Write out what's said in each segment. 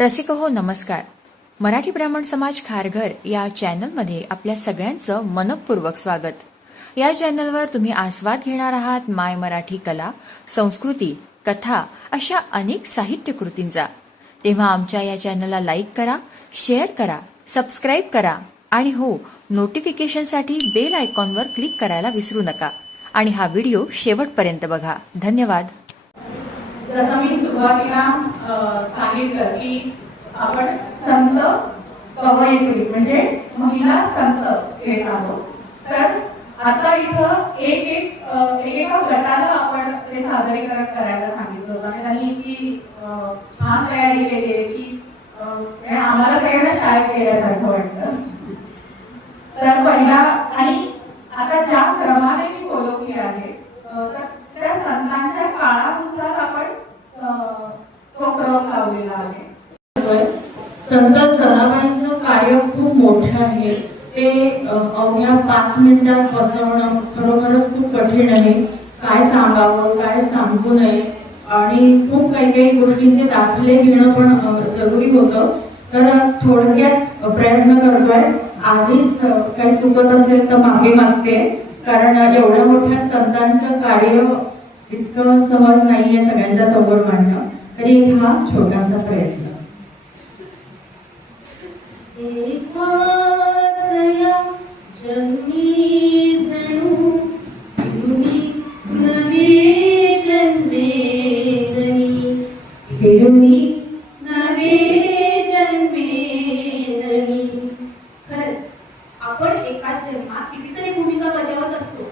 रसिक हो नमस्कार. मराठी ब्राह्मण समाज खारघर या चॅनलमध्ये आपल्या सगळ्यांचं मनपूर्वक स्वागत. या चॅनलवर तुम्ही आस्वाद घेणार आहात माय मराठी कला, संस्कृती, कथा अशा अनेक साहित्य कृतींचा. तेव्हा आमच्या या चॅनलला लाईक करा, शेअर करा, सबस्क्राईब करा आणि हो, नोटिफिकेशनसाठी बेल आयकॉनवर क्लिक करायला विसरू नका. आणि हा व्हिडिओ शेवटपर्यंत बघा. धन्यवाद. जसं मी सुरुवातीला सांगितलं की आपण संत कवयित्री म्हणजे महिला संत घेत आहोत. तर आता इथं एकेका गटाला आपण ते सादरीकरण करायला सांगितलं होतं आणि त्यांनी इतकी छान तयारी केली आहे की आम्हाला सगळ्यांना शाळेत गेल्यासारखं वाटतं. तर पहिला आणि आता ज्या क्रमाने मी बोलवली आहे तर त्या संतांच्या काळानुसार आपण तो क्रम लावलेला आहे. संत जनाबाईंचं कार्य खूप मोठं आहे. ते अवघ्या 5 मिनिटात बसवणं खरोखरच खूप कठीण आहे. काय सांगावं काय सांगू नये आणि खूप काही गोष्टींचे दाखले घेणं पण जरुरी होतं. तर थोडक्यात प्रयत्न करतोय. आधीच काही चुकत असेल तर माफी मागते, कारण एवढ्या मोठ्या संतांचं कार्य इतकं सहज नाहीये सगळ्यांच्या समोर मांडणं. तरी हा छोटासा प्रयत्न. आपण एकाच जन्मात कितीतरी भूमिका बजावत असतो.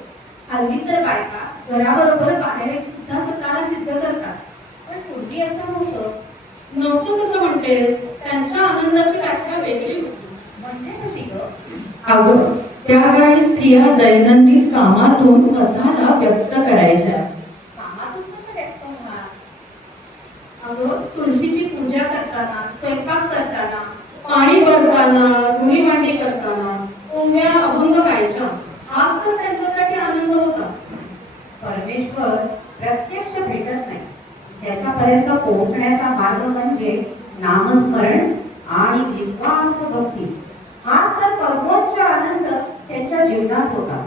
हल्ली तर बायका घराबरोबर बाहेर सुद्धा स्वतःला सिद्ध करतात. पण पूर्वी असं नव्हतं कसं म्हणतेस? त्यांच्या आनंदाची व्याख्या वेगळी होती. म्हणजे कशी ग? अगं, त्या काळी स्त्रिया दैनंदिन कामातून स्वतःला व्यक्त करायच्या. कामातून कसं व्यक्त होणार? अगं, तुळशीची पूजा करताना, स्वयंपाक करताना, पाणी भरताना, धुणी भांडी करताना, ओव्या अभंग गायच्या. हाच तर त्यांच्यासाठी आनंद होता. परमेश्वर प्रत्यक्ष भेटत नाही. त्याच्यापर्यंत पोहोचण्याचा मार्ग म्हणजे नामस्मरण आणि निस्वार्थ भक्ती. हाच तर परमोच्च आनंद त्यांच्या जीवनात होता.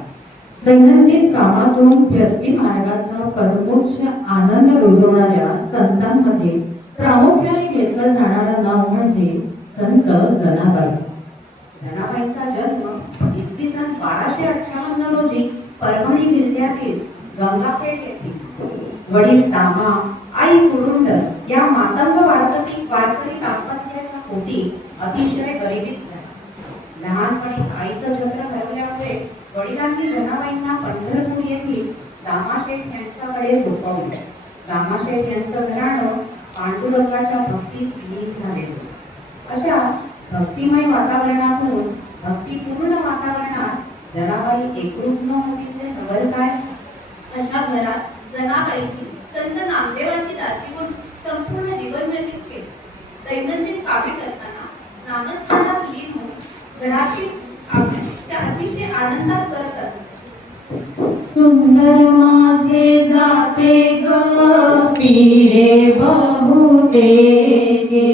दैनंदिन कामातून भक्ती मार्गाचा परमोच्च आनंद रुजवणाऱ्या संतांमध्ये प्रामुख्याने घेतलं जाणारं नाव म्हणजे संत जनाबाई. जनाबाईंचा जन्म इसवी सन 1258 रोजी परभणी जिल्ह्यातील गंगाखेड येथे. वडील तामा, आई कुरुंड या मातंग वारकरी दाम्पत्याच्या पोटी अतिशय गरिबीत झाला. लहानपणीच आईचं छत्र हरवल्यामुळे वडिलांनी जनाबाईंना पंढरपूर येथील दामाशेठ यांच्याकडे सोपवले. दामाशेठ यांचं घराणं पांडुरंगाच्या भक्तीत लीन झाले. अशा भक्तिमय वातावरणातून भक्तिपूर्ण वातावरणात जनाबाई एकरूप न होतीचे खबर काय? अशा घरात जनाबाईंनी संत नामदेवांची दासी म्हणून संपूर्ण जीवन व्यतीत केले. दैनंदिन कामे करताना नामस्मरणात लीन होऊन घरातील त्या अतिशय आनंदात करत असत. सुंदर माझे जाते ग पिरे बहुते गे.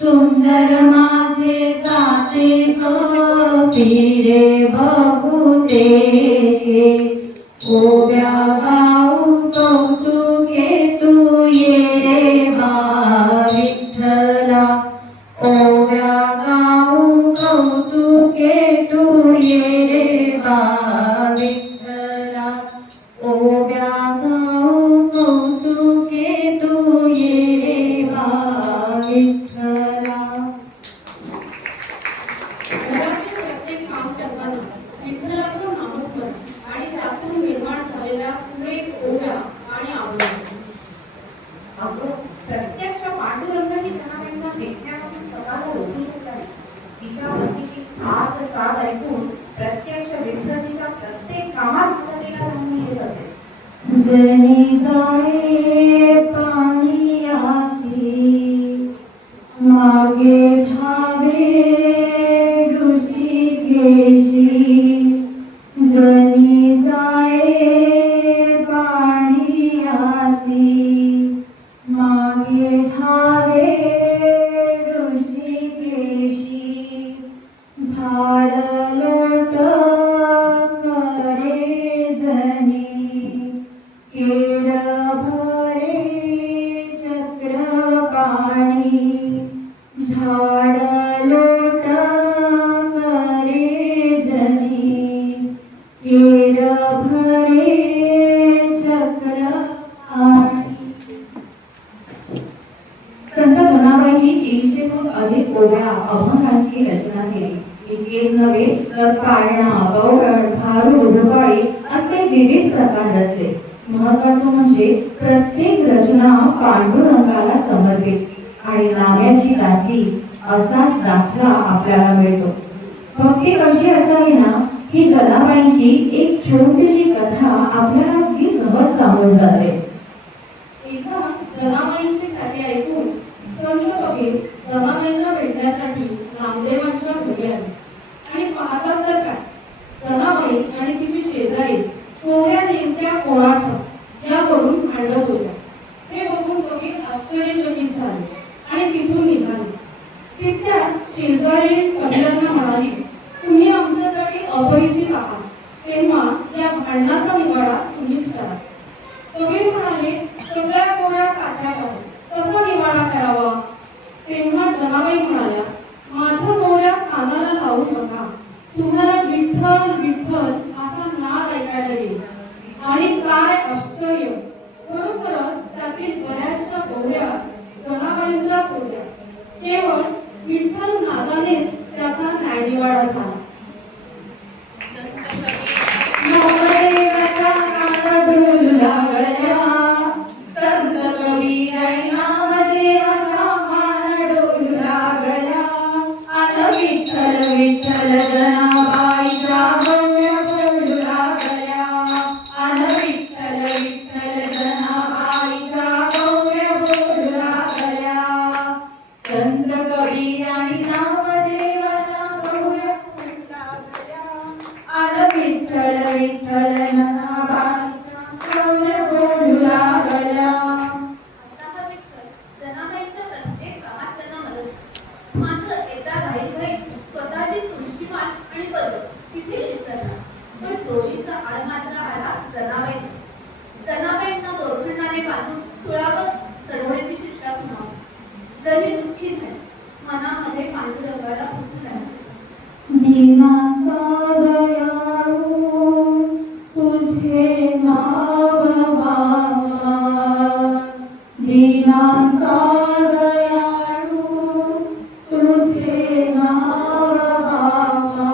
सुंदर माझे जाते ग पिरे बहुते गे. ओव्या गाऊ कौतुके तू ये रे बा विठ्ठला. ओव्या गाऊ कौतुके तू ये रे बा विठ्ठला. ओव्या गाऊ कौतुके तू ये रे बा विठ्ठला. घराचे प्रत्येक काम करताना विठ्ठलाचं नामस्मरण आणि त्यातून निर्माण झालेल्या सुरेख ओव्या आणि आवडत. प्रत्यक्ष पांडुरंगाची जनाबाईंना भेटण्यापासून स्वतःला रोखू शकत नाही. तिच्या भक्तीची आत साथ ऐकून प्रत्यक्ष विठ्ठलाच्या प्रत्येक कामात मदतीला धावून येत असे. जनी जाळे पाणी आसी मागे ठावे ऋषिकेशी. जनी जाळे पाणी आसी मागे ठावे 100हून अधिक ओव्या अभंगांची रचना केली. इतकेच नव्हे तर पाळणा, गवळण, भारुड, भोपाळी असे विविध प्रकार रचले. महत्वाचं म्हणजे प्रत्येक रचना पांडुरंगाला समर्पित आणि नाम्याची दासी असाच दाखला आपल्याला मिळतो. भक्ती कशी असावी ना, ही जनाबाईंची एक छोटीशी कथा आपल्याला अगदी सहज सांगून जाते. एकदा जनाबाईंची ख्याती ऐकून संत कबीर जनाबाईंना भेटण्यासाठी नामदेवांच्या घरी आले आणि पाहतात तर काय, जनाबाई आणि तिची शेजारी कोऱ्या नेमक्या कोणाच्या यावरून भांडत होत्या. हे बघून कबीर आश्चर्यचकित झाले आणि तिथून निघाले. तितक्यात शेजारी कबीरांना म्हणाली, तुम्ही आमच्यासाठी अपरिचित आहात, तेव्हा या भांडणाचा निवाडा तुम्हीच करा. कबीर म्हणाले, सगळ्या कोऱ्या साठ्यात आहेत, कसा निवाडा करावा? तेव्हा जनाबाई म्हणाल्या, माझ्या कोऱ्या कानाला लावू नका, तुम्हाला विठ्ठल विठ्ठल असा नाद ऐकायला येईल. आणि काय आश्चर्य, खरोखरच त्यातील बऱ्याचशा कोऱ्या जनाबाईंच्याच होत्या. केवळ विठ्ठल नादानेच त्याचा न्यायनिवाडा झाला. नामदेवाच्या कानात डोल लागल्या, संत कबीर आणि नामदेवाच्या कानात डोल लागल्या. अन विठ्ठल विठ्ठल जनाबाईच्या गवळ्या बोलू लागल्या. अन विठ्ठल विठ्ठल जनाबाईच्या गवळ्या बोलू लागल्या. संत कबीर आणि नामदेवाच्या गवळ्या बोलू लागल्या. अन विठ्ठल विठ्ठल जनाबाईच्या गवळ्या बोलू लागल्या. असा हा विठ्ठल जनाबाईंच्या प्रत्येक कामात त्यांना मदत होती. मात्र एकदा घाईघाईत स्वतःची तुळशीमाळ आणि पदर तिथे विसरला. पण जोडीचा आळ मात्र आला जनाबाईंना. जनाबाईंना दोरखंडाने बांधून सुळावर चढवण्याची शिक्षा सुनावली. जरी दुःखी झाली, मनामध्ये पांडुरंगाला पुसून राहिली. दीनाचा दयाळू तुझे नाव बाबा, दीनाचा दयाळू तुझे नाव बाबा.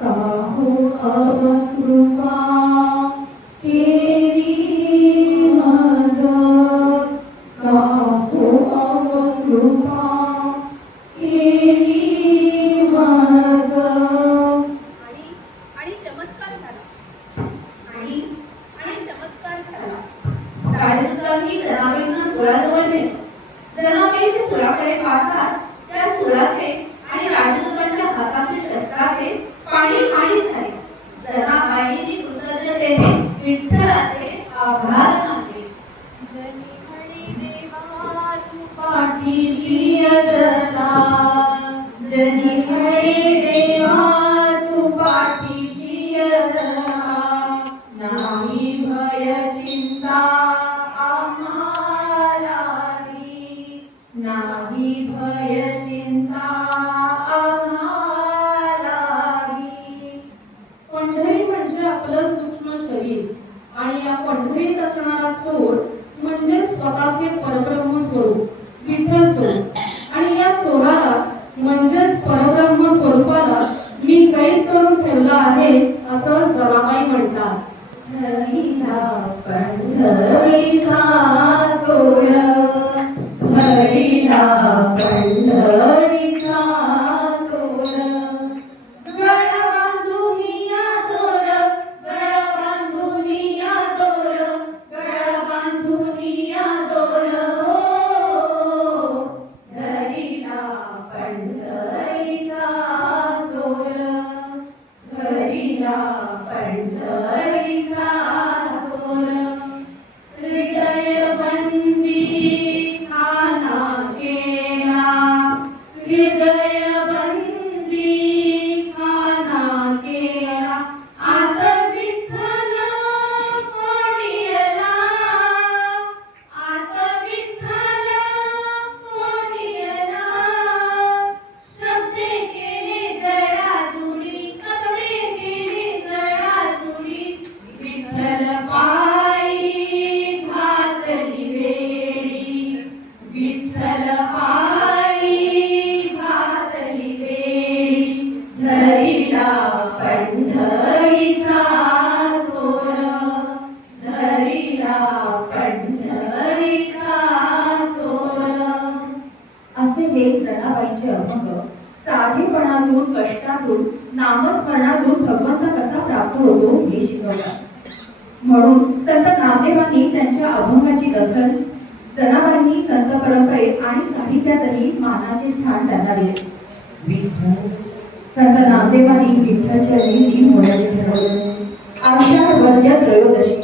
काहू अवकृपा केली मज, काहू अवकृपा केली मज. आणि चमत्कार झाला. आणि चमत्कार झाला. काळजुगातली जनाबाईंना सुळाजवळ नेलं. जनाबाई ते सुळाकडे पाहतात, त्या सुळाचे आणि काळजुगाच्या हातातील शस्त्राचे पाणी पाणी झाले. जनाबाईंनी कृतज्ञतेने विठ्ठलाचे आभार मानले. जनी म्हणे देवा तू पाठीशी असला, जनी म्हणे देवा तू पाठीशी असला. नाही भय चिंता आम्हाला, नाही भय चिंता आम्हाला. पंढरी म्हणजे आपलं सूक्ष्म शरीर आणि या पंढरीत असणारा चोर म्हणजे स्वतःचे परब्रह्म स्वरूप विठ्ठल स्वरूप. आणि या चोराला म्हणजेच परब्रह्म स्वरूपाला मी कैद करून ठेवला आहे असं जनाबाई म्हणतात. हरीला पंढरीचा चोर, हरीला पंढरीचा चोर. गळा बांधून या दोर, गळा बांधून या दोर, गळा बांधून या दोर. हो हरीला पंढरीचा चोर, हरीला पंढरीचा चोर. हृदय बंदी खाना केला, हृदय बंदी खाना केला. आता विठ्ठल कोणीला, आता विठ्ठल कोणीला. शब्दे केले जडाजुडी, शब्दे केले जडाजुडी. विठ्ठल पायी घातली वेडी, विठ्ठल पायी हे जनाबाईंचे अभंग साधेपणातून कष्टातून नामस्मरणातून भगवंत कसा प्राप्त होतो हे शिकवतात. म्हणून संत नामदेवांनी त्यांच्या अभंगाची दखल जनाबाईंनी संत परंपरेत आणि साहित्यातही मानाचे स्थान त्यांना दिले. संत नामदेवांनी विठ्ठलचरणी लीन होण्याचे ठरवले. आषाढ वद्य त्रयोदशी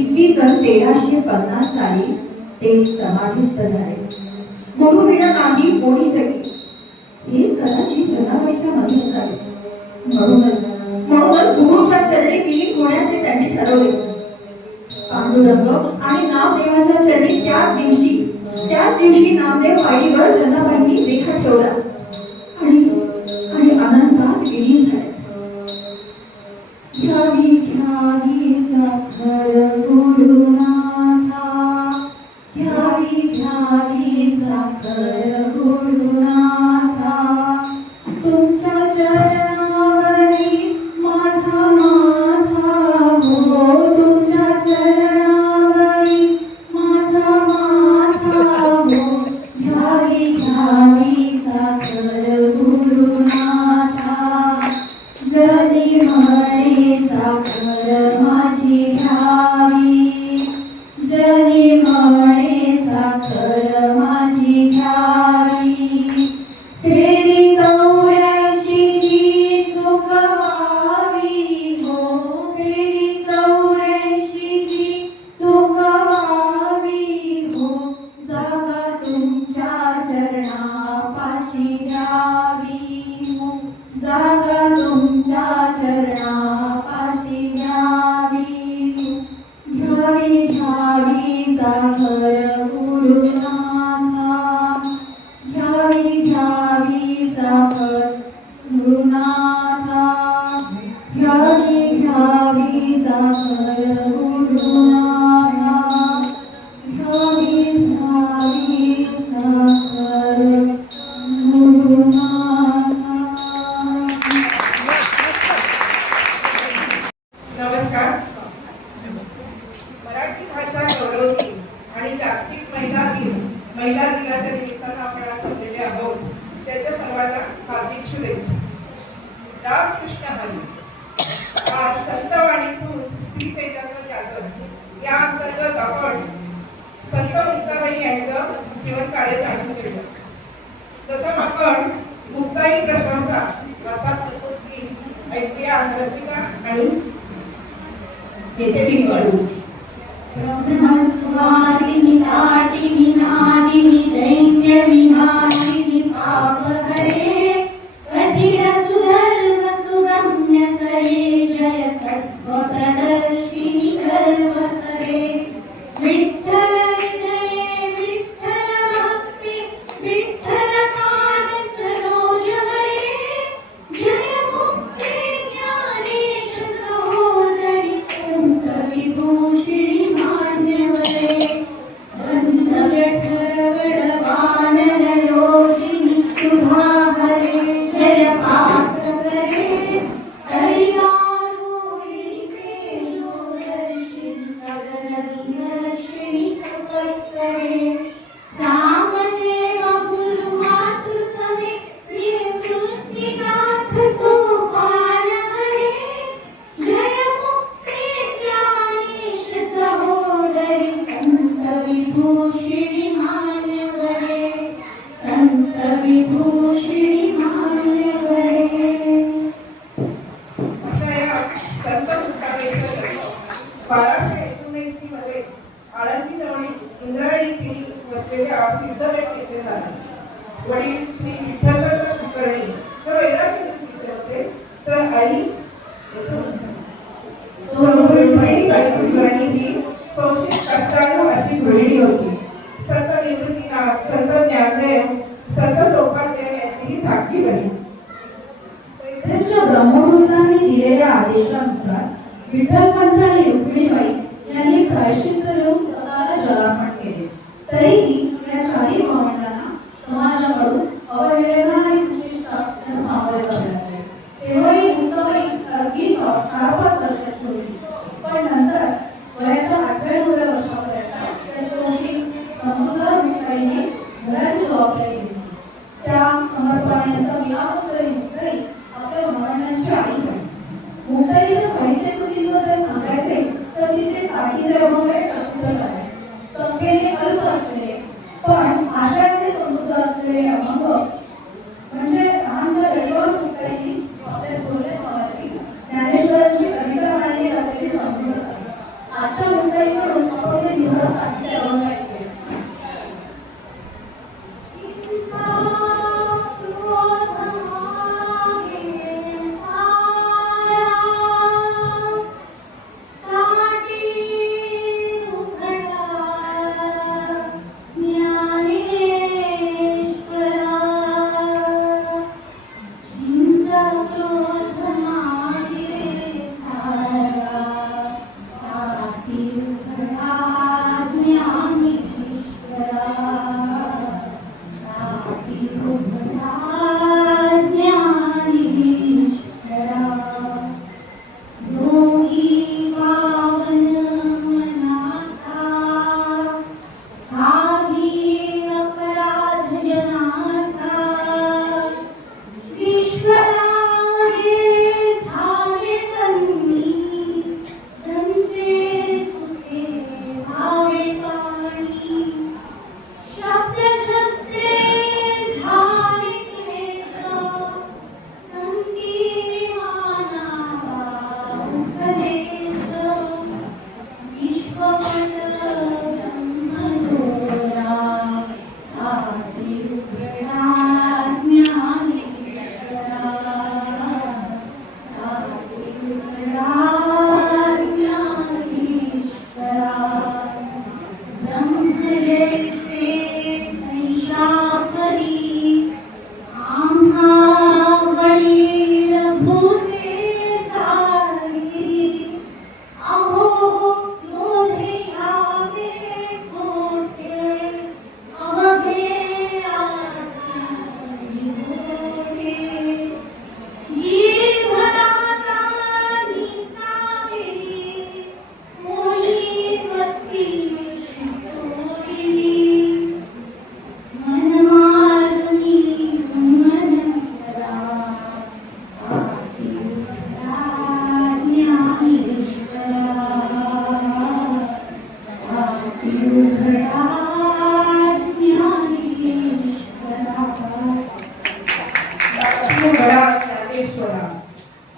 इसवी सन 1350 साली ते समाधीस्थ झाले. गुरु विना नाही कोणी जगी हेच कदाचित जनाबाईच्या मनी असावे. म्हणूनच गुरुच्या चरणी लीन होण्याचे त्यांनी ठरवले. पांडुरंग आणि नामदेवाच्या चरणी त्याच दिवशी नामदेव वाडीवर जनाबाईंनी रेखा ठेवला आणि अनंतात विलीन झाले. घ्यावी घ्यावी साखर गुरुनाथा, घ्यावी घ्यावी साखर गुरुनाथा, तुमच्या चरणावरी माझा माथा हो, तुमच्या चरणावरी माझा माथा हो, घ्यावी घ्यावी साखर गुरुनाथा, जरी म्हणे साखर माझी घ्यावी, जरी म्हणे साखर माझी घ्यावी, फेरी 84ची चुकवावी हो, फेरी 84ची चुकवावी हो, जागा तुमच्या चरणापाशी घ्यावी हो, जागा तुमच्या चरणापाशी घ्यावी, घ्यावी घ्यावी साखर गुरुनाथा, घ्यावी घ्यावी साखर गुरुनाथा, घ्यावी घ्यावी साखर गुरुनाथा, घ्यावी घ्यावी साखर गुरुनाथा. नमस्कार. मराठी भाषा गौरव दिन आणि जागतिक महिला दिनाच्या निमित्तानं आपण आज जमलेले आहोत. त्याच्या सर्वांना हार्दिक शुभेच्छा. रामकृष्ण हरी. आज संतवाणीतून स्त्री तेजाचं जागर या अंतर्गत आपण संत मुक्ताबाई यांचं जीवन कार्य जाणून घेऊया. प्रथम आपण मुक्ताई प्रशंसा अर्थात सुस्ती ऐकूया रसिका आणि येथे पिंपळू. ब्रह्मस्वादिनी ताटिनी नादिनी दैन्य विहारिणी पापहरे, कठिन सुधर्म सुगम्य करे, जय तत्व प्रदर्शिनी गर्व करे, विठ्ठल विनये विठ्ठल भक्ती विठ्ठल कान सरोज हरे, जय मुक्ती ज्ञानेश सहोदरी संत विभूषिणी मान्यवरे, संत विठ्ठल वडवानर योगिनी सुधा हरे, जय पाठ करे, तळीगाडोळी तेजोदर्शिनी गगननी दर्शिनी करे, सांगते बाबुल मातु समे निवृत्तीनाथ सोपान हरे, जय मुक्ती ज्ञानेश सहोदरी संत विभूषिणी मान्यवरे, संत विभूषिणी मान्यवरे. अशा या संत मुक्ताबाईंचा जन्म 1279 मध्ये आळंदी जवळील इंद्रायणी वसलेल्या सिद्धपेठ येथे झाला. वडील श्री विठ्ठलदास कुलकर्णी हे वैराग्य वृत्तीचे होते, तर आई सोनबाई कुलकर्णी ही संस्कृत कष्टाळू अशी गृहिणी होती. संत निवृत्तीनाथ, संत ज्ञानदेव, संत सोपानदेव यांची ही धाकटी बहीण. पैठणच्या ब्रह्मपुत्रांनी दिलेल्या आदेशानुसार विठ्ठलपंत आणि रुक्मिणीबाई यांनी प्रायश्चित्त देऊन स्वतःला जलार्पण केले. तरीही या चारही भावंडांना समाजाकडून अवहेलना आणि विशेषतः त्यांना सामोरे जावे लागले. तेव्हाही मुक्ताबाई अगदी 4-5 वर्षाची होती, पण नंतर वयाच्या 8व्या-9व्या वर्षापर्यंत त्या सोशी समजूतदार मुक्ताईने घराची जबाबदारी घेतली.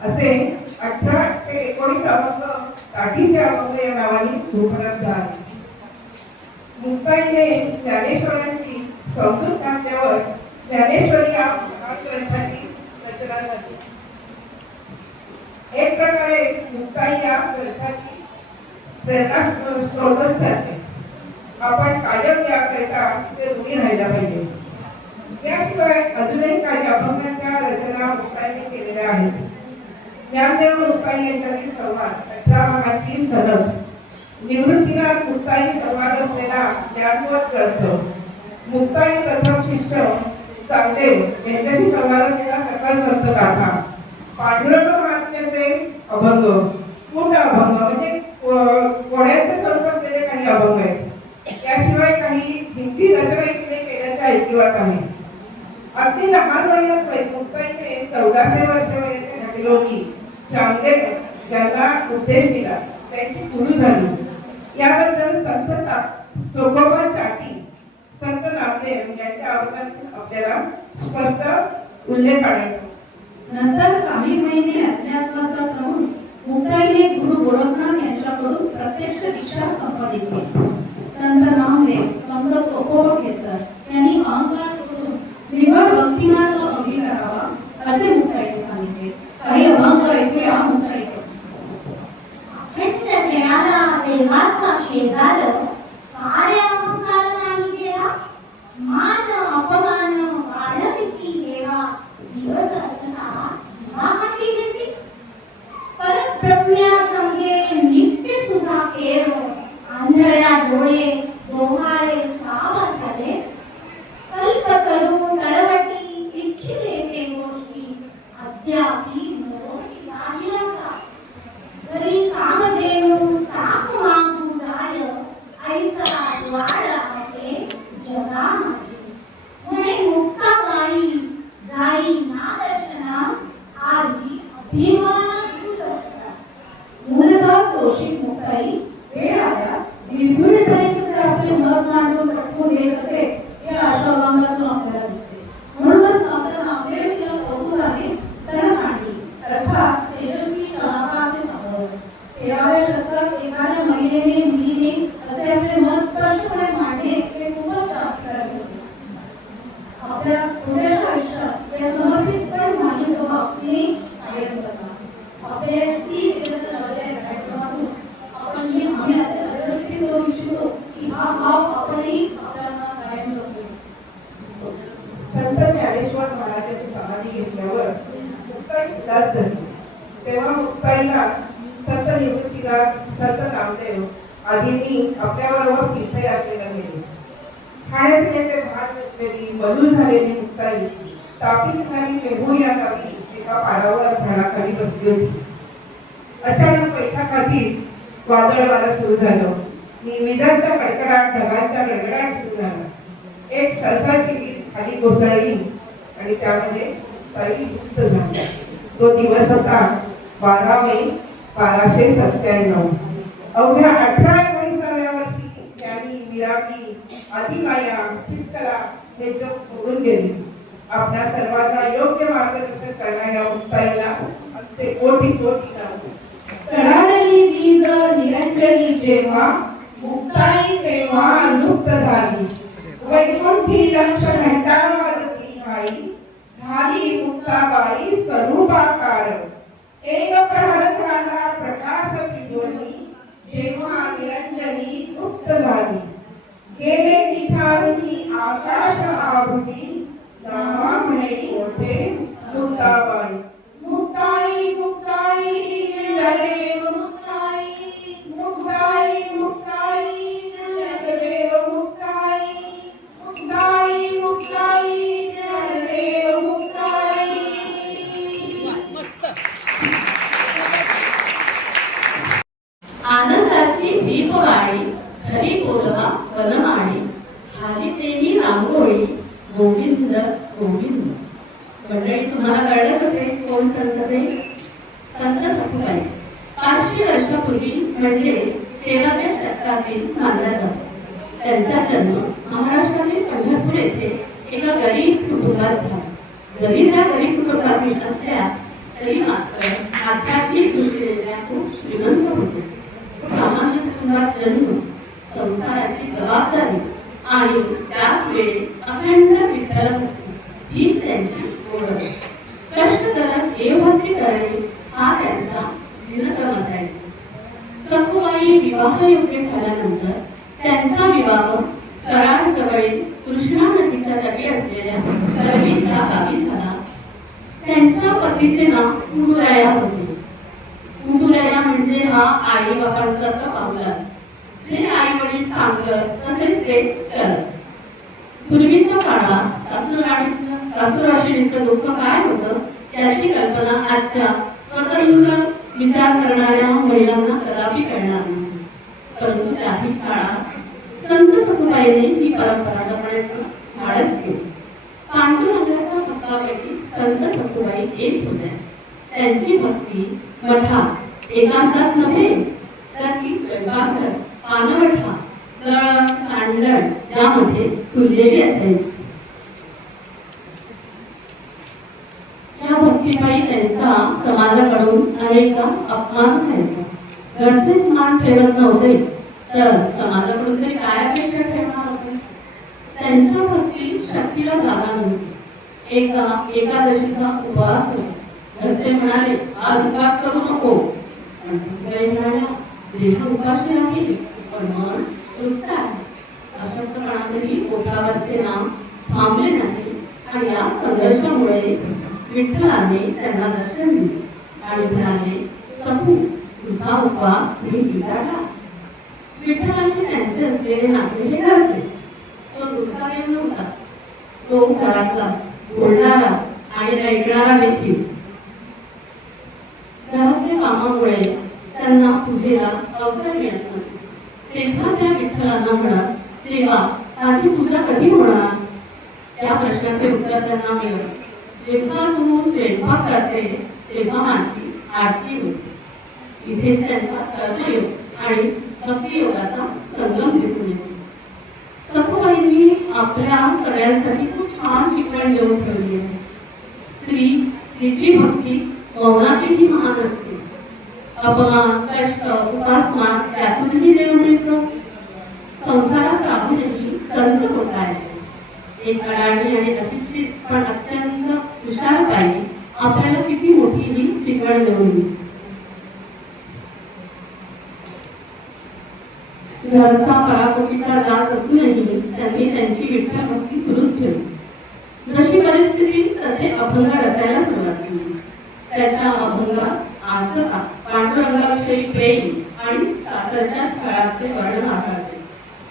असे 18 ते 19 अभंग काठीचे अभंग या नावाने उपलब्ध आहेत. मुक्ताईने ज्ञानेश्वरांची समजूत घातल्यावर ज्ञानेश्वरी या ग्रंथाची रचना झाली. एक प्रकारे मुक्ताई या ग्रंथाची प्रेरणा स्रोतच ठरते. आपण कायम याकरिता ते ऋणी राहायला पाहिजे. त्याशिवाय अजूनही काही अभंगांच्या रचना मुक्ताईने केलेल्या आहेत. ज्ञानदेव मुक्ताई यांच्यातील संवाद 18 भागांची सनद, निवृत्तीनाथ मुक्ताई संवाद असलेला ज्ञानबोध ग्रंथ, मुक्ताई प्रथम शिष्य चांगदेव यांच्याशी संवाद असलेला सकल संत गाथा, पांडुरंग महात्म्याचे अभंग, पूर्ण अभंग म्हणजे कोड्यांचे स्वरूप असलेले काही अभंग आहेत. त्याशिवाय काही हिंदी रचना इकडे केल्याच्या ऐकिवात आहे. अगदी लहान वयात मुक्ताईने 1400 वर्ष वयाचे हटलोकी चांगदेव ज्यांना उपदेश दिला त्यांची गुरु झाली. याबद्दल संत चोखोबा चाटी, संत नामदेव यांच्या अवतारातून आपल्याला स्पष्ट उल्लेख आढळतो. नंतर काही महिने अज्ञातवासात राहून मुक्ताईने गुरु गोरखनाथ यांच्याकडून प्रत्यक्ष दीक्षा संपादित केली. संत नामदेव, संत चोखोबा केसर यांनी अहंकार सोडून निवड भक्तिमार्ग अंगीकारावा असे मुक्ताईने सांगितले. काही अभंग ऐकूया मुक्ताईकडून. अखंड ज्ञाना देवाचा शेजार, काय अहंकार नाही केला, मान अपमान वाढविसी देवा, दिवस असता महाटी दिसी, परब्रह्म्या संगे नित्य तुझा केर, आंधळ्या डोळे डोहाळे काम झाले, कल्प करून तळवटी इच्छिले ते गोष्टी, अद्यापि मोठी राहिला का, जरी कामधेनू ताक मागू जाय, ऐसा द्वार आहे जगा माझे, म्हणे मुक्ताबाई जाई ना दर्शना, आधी अभिमान तुटला. मूलतः शोषित मुक्ताई वेळ आल्यास निर्भीडपणे आपले मत मांडून पटवून देत असे या अशोभांगातून आपल्याला दिसते. म्हणूनच संत नामदेव तिला कौतुकाने सर मांडली. अर्थात तेजस्वी चणापाचे संबोधन. 13व्या शतकात एखाद्या महिलेने मुलीने असे आपले मत स्पष्टपणे मांडणे हे खूपच क्रांतिकारक होते. आपल्या थोड्याशा आयुष्यात या समर्पितपणे मानवी स्वभाव स्त्री कायम करतात. आपल्या स्त्री कार्यक्रमातून आपण ही आम्ही असे अभिव्यक्ती करू इच्छितो की हा भाव आपणही आपल्याला कायम करतो. संत ज्ञानेश्वर महाराजांची समाधी घेतल्यावर मुक्ताई उदास झाली. तेव्हा मुक्ताईला संत निवृत्तीनाथ, संत नामदेव आदींनी आपल्याबरोबर तीर्थयात्रेला गेले. खाण्यापिण्याचे भात नसलेली मलूल झालेली मुक्ताई तापी ठिकाणी मेहूर या गावी एका पारावर झाडाखाली बसली होती. अचानक पैशाखाती वादळ वारा सुरू झालं. विजांचा कडकडाट, ढगांचा गडगडाट सुरू झाला. एक सळसळती वीज खाली कोसळली आणि त्यामध्ये ताई गुप्त झाली. तो दिवस होता 12 मे 1297. अवघ्या 18-19व्या वर्षी त्यांनी विरागी, आदिमाया, चित्कला हे जग सोडून गेले. आपल्या सर्वांना योग्य मार्गदर्शन करणाऱ्या मुक्ताईला आमचे कोटी कोटी नाव. कडाडली वीज निरंजनी जेव्हा मुक्ताई तेव्हा लुप्त झाली. वैकुंठी लक्ष घंटा वाजती आई झाली मुक्ताबाई स्वरूपाकार एक प्रहर झाला प्रकाश विज्वली जेव्हा निरंजनी गुप्त झाली गेले निखारुनी आकाश आभुती नावा म्हणे ओढे मुक्ताबाई मुक्ताई मुक्ताई जगदेव मुक्ताई मुक्ताई मुक्ताई जगदेव मुक्ताई मुक्ताई मुक्ताई जगदेव मुक्ताई. आनंदाची दीपवाणी घरी बोलवा वनमाळी खाली तेही रांगोळी गोविंद गोविंद. मंडळी तुम्हाला कळलंच असेल कोण संत ते? संत सखुबाई. 500 वर्षापूर्वी म्हणजे 13व्या शतकातील मानला जातो. त्यांचा जन्म महाराष्ट्रातील पंढरपूर येथे एका गरीब कुटुंबात झाला. जरी त्या गरीब कुटुंबातील असल्या तरी मात्र आध्यात्मिक दृष्टीने त्या खूप श्रीमंत होते. सामान्य कुटुंबात जन्म, संसाराची जबाबदारी आणि त्याच वेळी अखंड विठ्ठल भक्ती हीच त्यांची ओळख. कष्ट करत देवभक्ती करणे हा त्यांचा दिनक्रम असायचा. सखुबाई विवाहयोग्य झाल्यानंतर त्यांचा विवाह कराड जवळील कृष्णा नदीच्या तटी असलेल्या करवीच्या गावी झाला. त्यांच्या पतीचे नाव कुंडुराया होते. कुंडुराया म्हणजे हा आई बाबांचा पावला. जे आई वडील सांगत तसेच ते करत. पूर्वीच्या काळात सासूरवाशिणीचं दुःख काय होतं याची कल्पना आजच्या स्वतंत्र विचार करणाऱ्या महिलांना कदापि कळणार नाही. परंतु त्याही काळात संत सखुबाईंनी ही परंपरा जपण्याचं धाडस केलं. पांडुरंगाच्या भक्तापैकी संत सखुबाई एक होत्या. त्यांची भक्ती मठात एकांतात नव्हे तर ती स्वयंपाकघर, पानवठा, दळण सांडण यामध्ये खुललेली असायची. या भक्तीपायी त्यांचा समाजाकडून अनेकदा अपमान व्हायचा. घरचेच मान ठेवत नव्हते तर समाजाकडून तरी काय अपेक्षा ठेवणार होते. त्यांच्या भक्ती शक्तीला जागा नव्हती. एकदा एकादशीचा उपवास होता. घरचे म्हणाले आज उपवास करू नको. म्हणाल्या देह उपाशी राहील पण मन तृप्त आहे. अशक्तपणातही पोटावरचे नाम थांबले नाही आणि या संघर्षामुळे विठ्ठलाने त्यांना दर्शन दिले आणि म्हणाले सखू तुझा उपवास मी स्वीकारला. विठ्ठलाचे त्यांचे असलेले नाते हे घरचे. तो दुसरा देव नव्हता. तो घरातला बोलणारा आणि ऐकणारा देखील. घरातल्या कामामुळे त्यांना पूजेला अवसर मिळत नसे. तेव्हा त्या विठ्ठलांना म्हणत तेव्हा माझी पूजा कधी होणार. त्या प्रश्नाचे उत्तर त्यांना मिळत. जेव्हा तू स्वयंपाक करते तेव्हा माझी आरती होते. इथेच त्यांचा कर्मयोग आणि भक्तियोगाचा संगम दिसून येतो. सखुबाईंनी आपल्या सगळ्यांसाठी खूप छान शिकवण देऊन ठेवली आहे. स्त्रीची भक्ती मौनातही महान असते. अपमान, कष्ट, उपासमार त्यातूनही देव मिळतो. संसारात राहूनही संत होता येते. एक अडाणी आणि अशिक्षित पण अत्यंत हुशार बाई आपल्याला किती मोठी ही शिकवण देऊन दिली. घरचा पराकोटीचा जात असूनही त्यांनी त्यांची विठ्ठल भक्ती सुरूच ठेवली. जशी परिस्थिती तसे अभंग रचायला सुरुवात केली. त्याच्या अभंगात आर्तता, पांडुरंगाविषयी प्रेम आणि सासरच्या स्थळाचे वर्णन आढळते.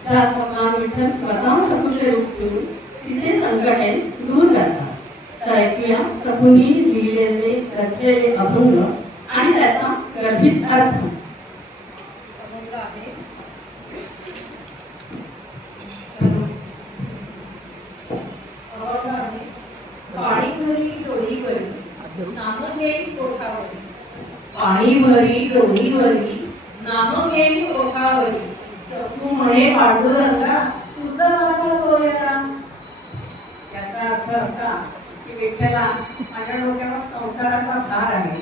ज्यात भगवान विठ्ठल स्वतः सखूचे रूप घेऊन तिथे संकटे दूर करतात. तर ऐकूया सखूंनी लिहिलेले रचलेले अभंग आणि त्याचा गर्भित अर्थ. अभंग आहे पाणी भरी डोईवरी नाम घेई ओठावरी. पाणी भरी डोईवरी नाम घेई ओठावरी. सखू म्हणे पांडुरंगा तुझा माझा सोयरा. याचा अर्थ असा की विठ्ठला माझ्या डोक्यावर संसाराचा भार आहे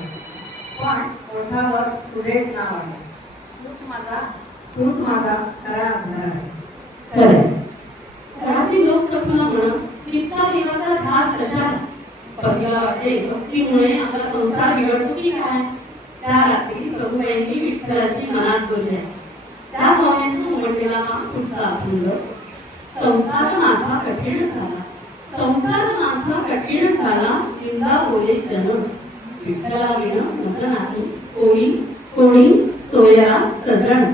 पण ओठावर तुझेच नाव आहे. तूच माझा खरा आधार आहेस. खरं पतीला वाटते भक्तीमुळे आपला संसार बिघडतो की काय. त्या रात्री सगुबाईंनी विठ्ठलाची मनात बोलल्या. त्या भावनेतून उमटलेला हा पुढचा अभंग. संसार माझा कठीण झाला, संसार माझा कठीण झाला, निंदा बोले जन, विठ्ठला विण मज नाही, कोणी कोणी सोया सजण.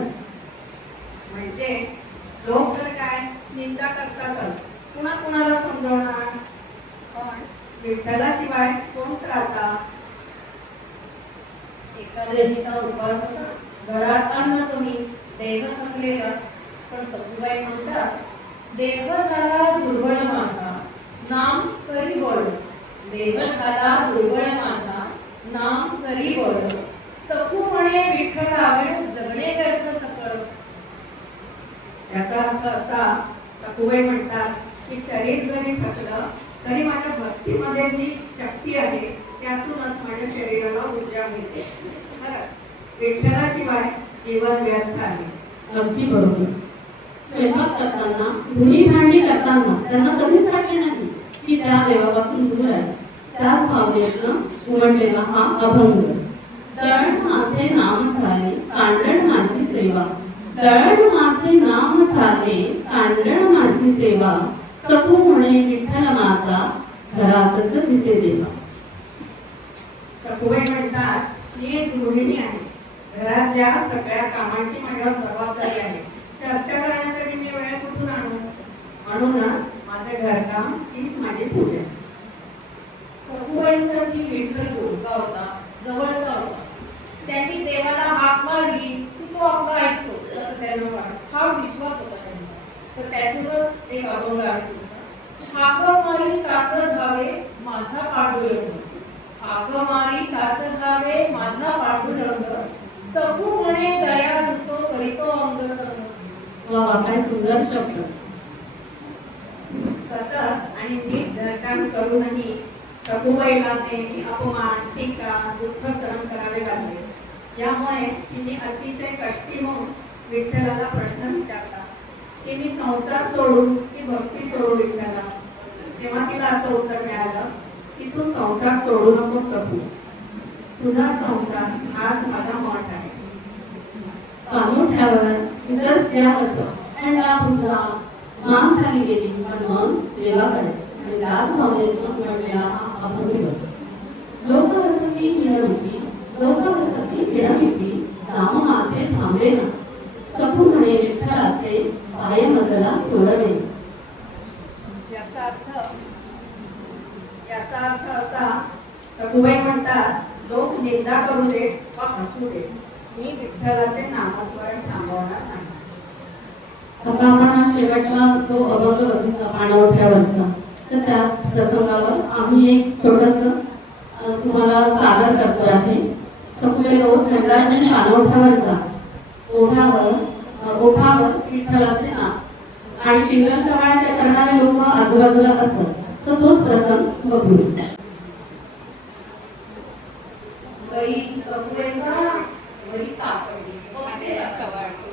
म्हणजे लोक तर काय निंदा करतातच, कुणा कुणाला समजवणार. पण विठ्ठलाशिवाय कोण राहता. एकादशीचा उपवास होता, घरात अन्न तुम्ही देव थकलेला, पण सखूबाई म्हणतात देव झाला दुर्बळ माझा, नाम करी बोल. देव झाला दुर्बळ माझा, नाम करी बोल. सखू म्हणे विठ्ठलावे जगणे व्यर्थ सकळ. याचा अर्थ असा, सखूबाई म्हणतात की शरीर जरी थकलं तरी माझ्या भक्तीमध्ये जी शक्ती आहे त्यातूनच माझ्या शरीराला ऊर्जा मिळते. खरंच विठ्ठलाशिवाय जीवन व्यर्थ आहे. अगदी बरोबर. स्वयंपाक करताना, धुणी भांडी करताना त्यांना कधीच वाटले नाही की त्या देवापासून दूर आहे. त्याच भावनेतनं उमटलेला हा अभंग. दळण माझे नाम झाले, कांडण माझी सेवा, दळण माझे नाम झाले, कांडण माझी सेवा, सकू म्हणे विठ्ठल माता, घरातच दिसे देवा. सखूबाई म्हणतात मी एक गृहिणी आहे, घरातल्या सगळ्या कामांची माझ्यावर जबाबदारी आहे. चर्चा करण्यासाठी मी वेळ कुठून आणू. म्हणूनच माझं घरकाम हीच माझी पूजा. सखूबाईंसाठी विठ्ठल गोडका होता, जवळचा होता. त्यांनी देवाला हाक मारली की तो आपला ऐकतो असं त्यांना वाटत. हा विश्वास होता त्यांचा. तर त्यातूनच एक अभंग आहे. हाक मारी ताच धावे माझा पांडुरंग, हाक मारी ताच धावे माझा पांडुरंग, सखू म्हणे दया दुतो करीतो अंग संग. वा वा, काय सुंदर शब्द. सतत आणि नीट घरकाम करूनही सखूबाईला नेहमी अपमान, टीका, दुःख सहन करावे लागले. यामुळे तिने अतिशय कष्टी होऊन विठ्ठलाला प्रश्न विचारला की मी संसार सोडू की भक्ती सोडू विठ्ठला. जेव्हा तिला असं उत्तर मिळालं की तू संसार सोडू नको सखू, तुझा संसार हाच माझा मठ आहे. कामोठ्यावर इतर देवाचं अंडा भुजा मान खाली गेली, पण मन देवाकडे. आणि त्याच भावनेतून उमटलेला हा अभंग. लोकवसती मिळवती, लोकवसती मिळविती, नाम माझे थांबे ना, सकू म्हणे विठ्ठलाचे, पाय मजला सोडवे. याचा अर्थ असा, सखूबाई म्हणतात लोक निंदा करू देत वा हसू देत, मी विठ्ठलाचे नामस्मरण थांबवणार नाही. आता आपण हा शेवटचा जो अभंग बघितला पाणवठ्यावरचा, तर त्याच प्रसंगावर आम्ही एक छोटंसं तुम्हाला सादर करतो आहे. सखूबाई रोज म्हणतात आणि पाणवठ्यावरचा ओठावर विठ्ठलाचे नाम आणि पिंगल टवाळ्या करणारे लोक आजूबाजूला असतात. तर तोच प्रसंग बघूया. गई सखूबाईंना वरी सापडली, बघते कवाडते.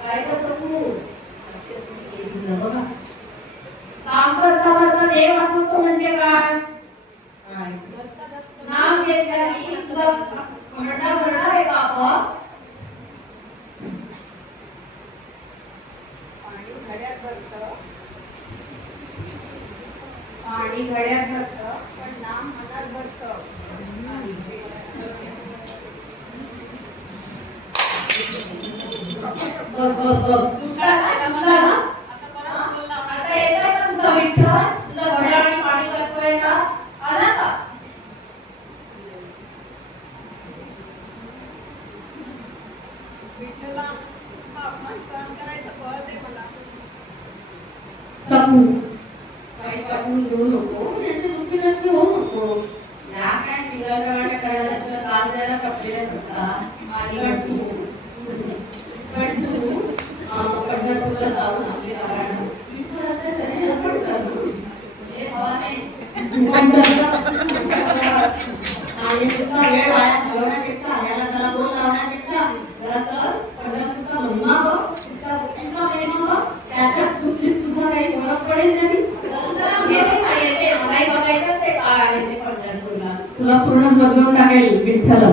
काय कसं खूप राक्षसी केली बघा. काम करता करता देव आठवतो म्हणजे काय. नाम घेतल्याने तुझा भरणार भरणार आहे का आपोआप. पाणी घड्यात भरतं पण नाम मनात भरतं. आता येतोय का तुझा विठ्ठल, तुझा घड्याळ आणि पाणी वाचवायला आला का. विठ्ठला हा अपमान सहन करायचं बळ दे मला. सकू वाईट वाटून घेऊ नको, यांची दुःखी नक्की होऊ नको. या काय पिंगल टवाळ्या करणाऱ्या तुला त्रास द्यायला कपलेलेच असतात. पंढरपूरला जाऊन आपले कारण विठ्ठलाचे चरणी अर्पण करतो. हे भावाने आणि तुझा वेळ वाया घालवण्यापेक्षा, याला त्याला बोल लावण्यापेक्षा जरा चल पंढरपूरचा महिमा बघ, तिथला भक्तीचा महिमा बघ, त्याच्यात तुझी तुझा काही फरक पडेल नाही. येते का येते, मलाही मंगळ विठ्ठल.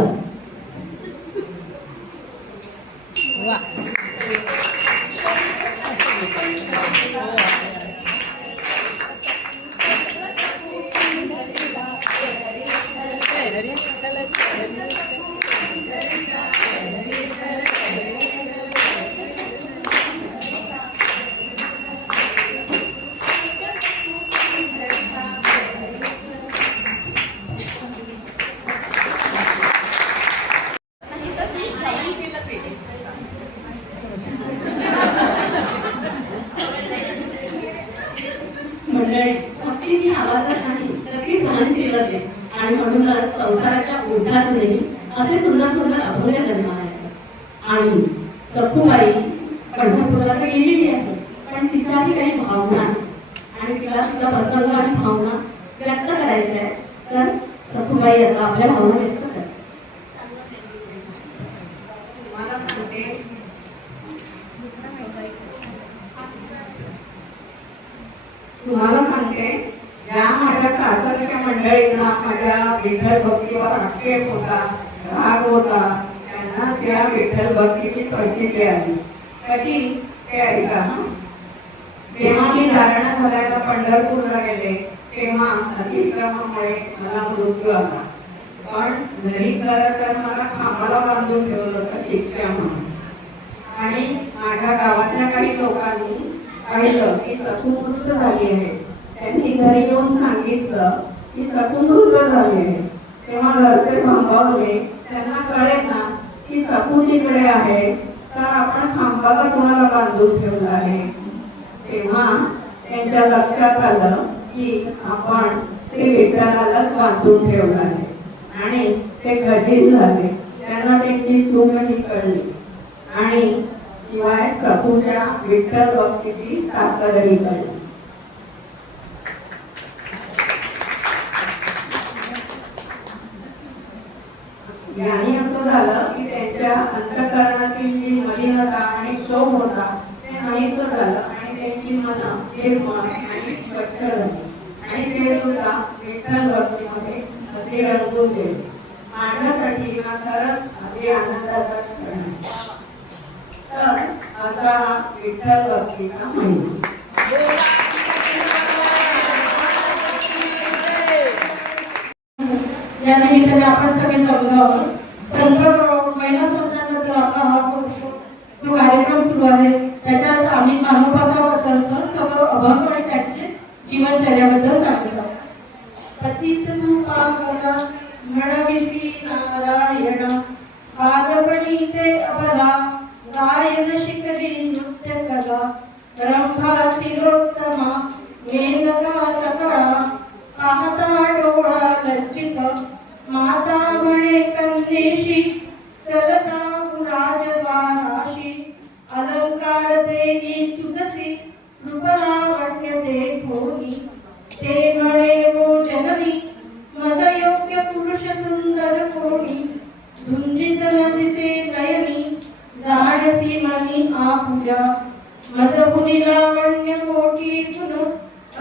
मंडळी अगदी मी आवाजात नाही तर ती सहनशीलता आहे. आणि म्हणूनच संसाराच्या ओझ्यातूनही असे सुंदर सुंदर अभंग जन्माला येतात. आणि सखूबाई पंढरपूरला तर गेलेली आहे, पण तिच्याही काही भावना आहेत आणि तिला सुद्धा प्रसंग आणि भावना व्यक्त करायच्या आहेत. तर सखूबाई आता आपल्या भावना व्यक्त करतात. मला सांगते, तुम्हाला सांगते, ज्या माझ्या सासरच्या मंडळींना माझ्या विठ्ठल भक्तीवर आक्षेप होता, राग होता, त्यांना त्या विठ्ठल भक्तीची प्रचिती आली. कशी ते ऐका. जेव्हा मी धारणा धरायला पंढरपूरला गेले तेव्हा अतिश्रमामुळे मला मृत्यू आला. पण घरी खरं तर मला खांबाला बांधून ठेवलं होतं शिक्षा म्हणून. आणि माझ्या गावातल्या काही लोकांनी पाहिलं की सखू मृत झाली आहे. त्यांनी घरी येऊन सांगितलं की सखू मृत झाली आहे. तेव्हा घरचे थांबवले. त्यांना कळेल ना की सखू तिकडे आहे, तर आपण खांबाला कुणाला बांधून ठेवलं आहे. तेव्हा त्यांच्या लक्षात आलं की आपण श्री विठ्ठलालाच बांधून ठेवलं आहे. आणि ते गजीत झाले. त्यांना त्यांची चूकही कळली आणि शिवाय सखूच्या विठ्ठल भक्तीची ताकदही कळली. याने असं झालं की त्यांच्या अंतःकरणातील जी मलिनता आणि क्षोभ होता ते नाहीसं झालं आणि त्यांची मनं निर्मळ आणि स्वच्छ झाली आणि ते सुद्धा विठ्ठल भक्तीमध्ये अति रंगून गेले. माझ्यासाठी हा खरंच अति आनंदाचा क्षण आहे. तर असा हा विठ्ठल भक्तीचा महिमा. या निमित्ताने आपण सगळे जमलो. संत महिला संतांबद्दल आपला हा जो कार्यक्रम सुरू आहे त्याच्यात आम्ही मानवताबद्दलचं सगळं अभंग आणि त्यांचे जीवनचर्याबद्दल सांगितलं. पतित पावना म्हणविसी नारायण बालपणी ते अबला गायन शिकली नृत्य कला रंभा तिलोत्तमा मेनका सकळा पाहता डोळा लज्जित माता म्हणे कन्येशी सरता राजद्वाराशी अलंकार देई तुझसी रूपलावण्य देखोनी ते म्हणे गो जननी मज योग्य पुरुष सुंदर कोणी धुंजित न दिसे नयनी जाणसी मनी आपुजा मज भुली लावण्य कोटी पुन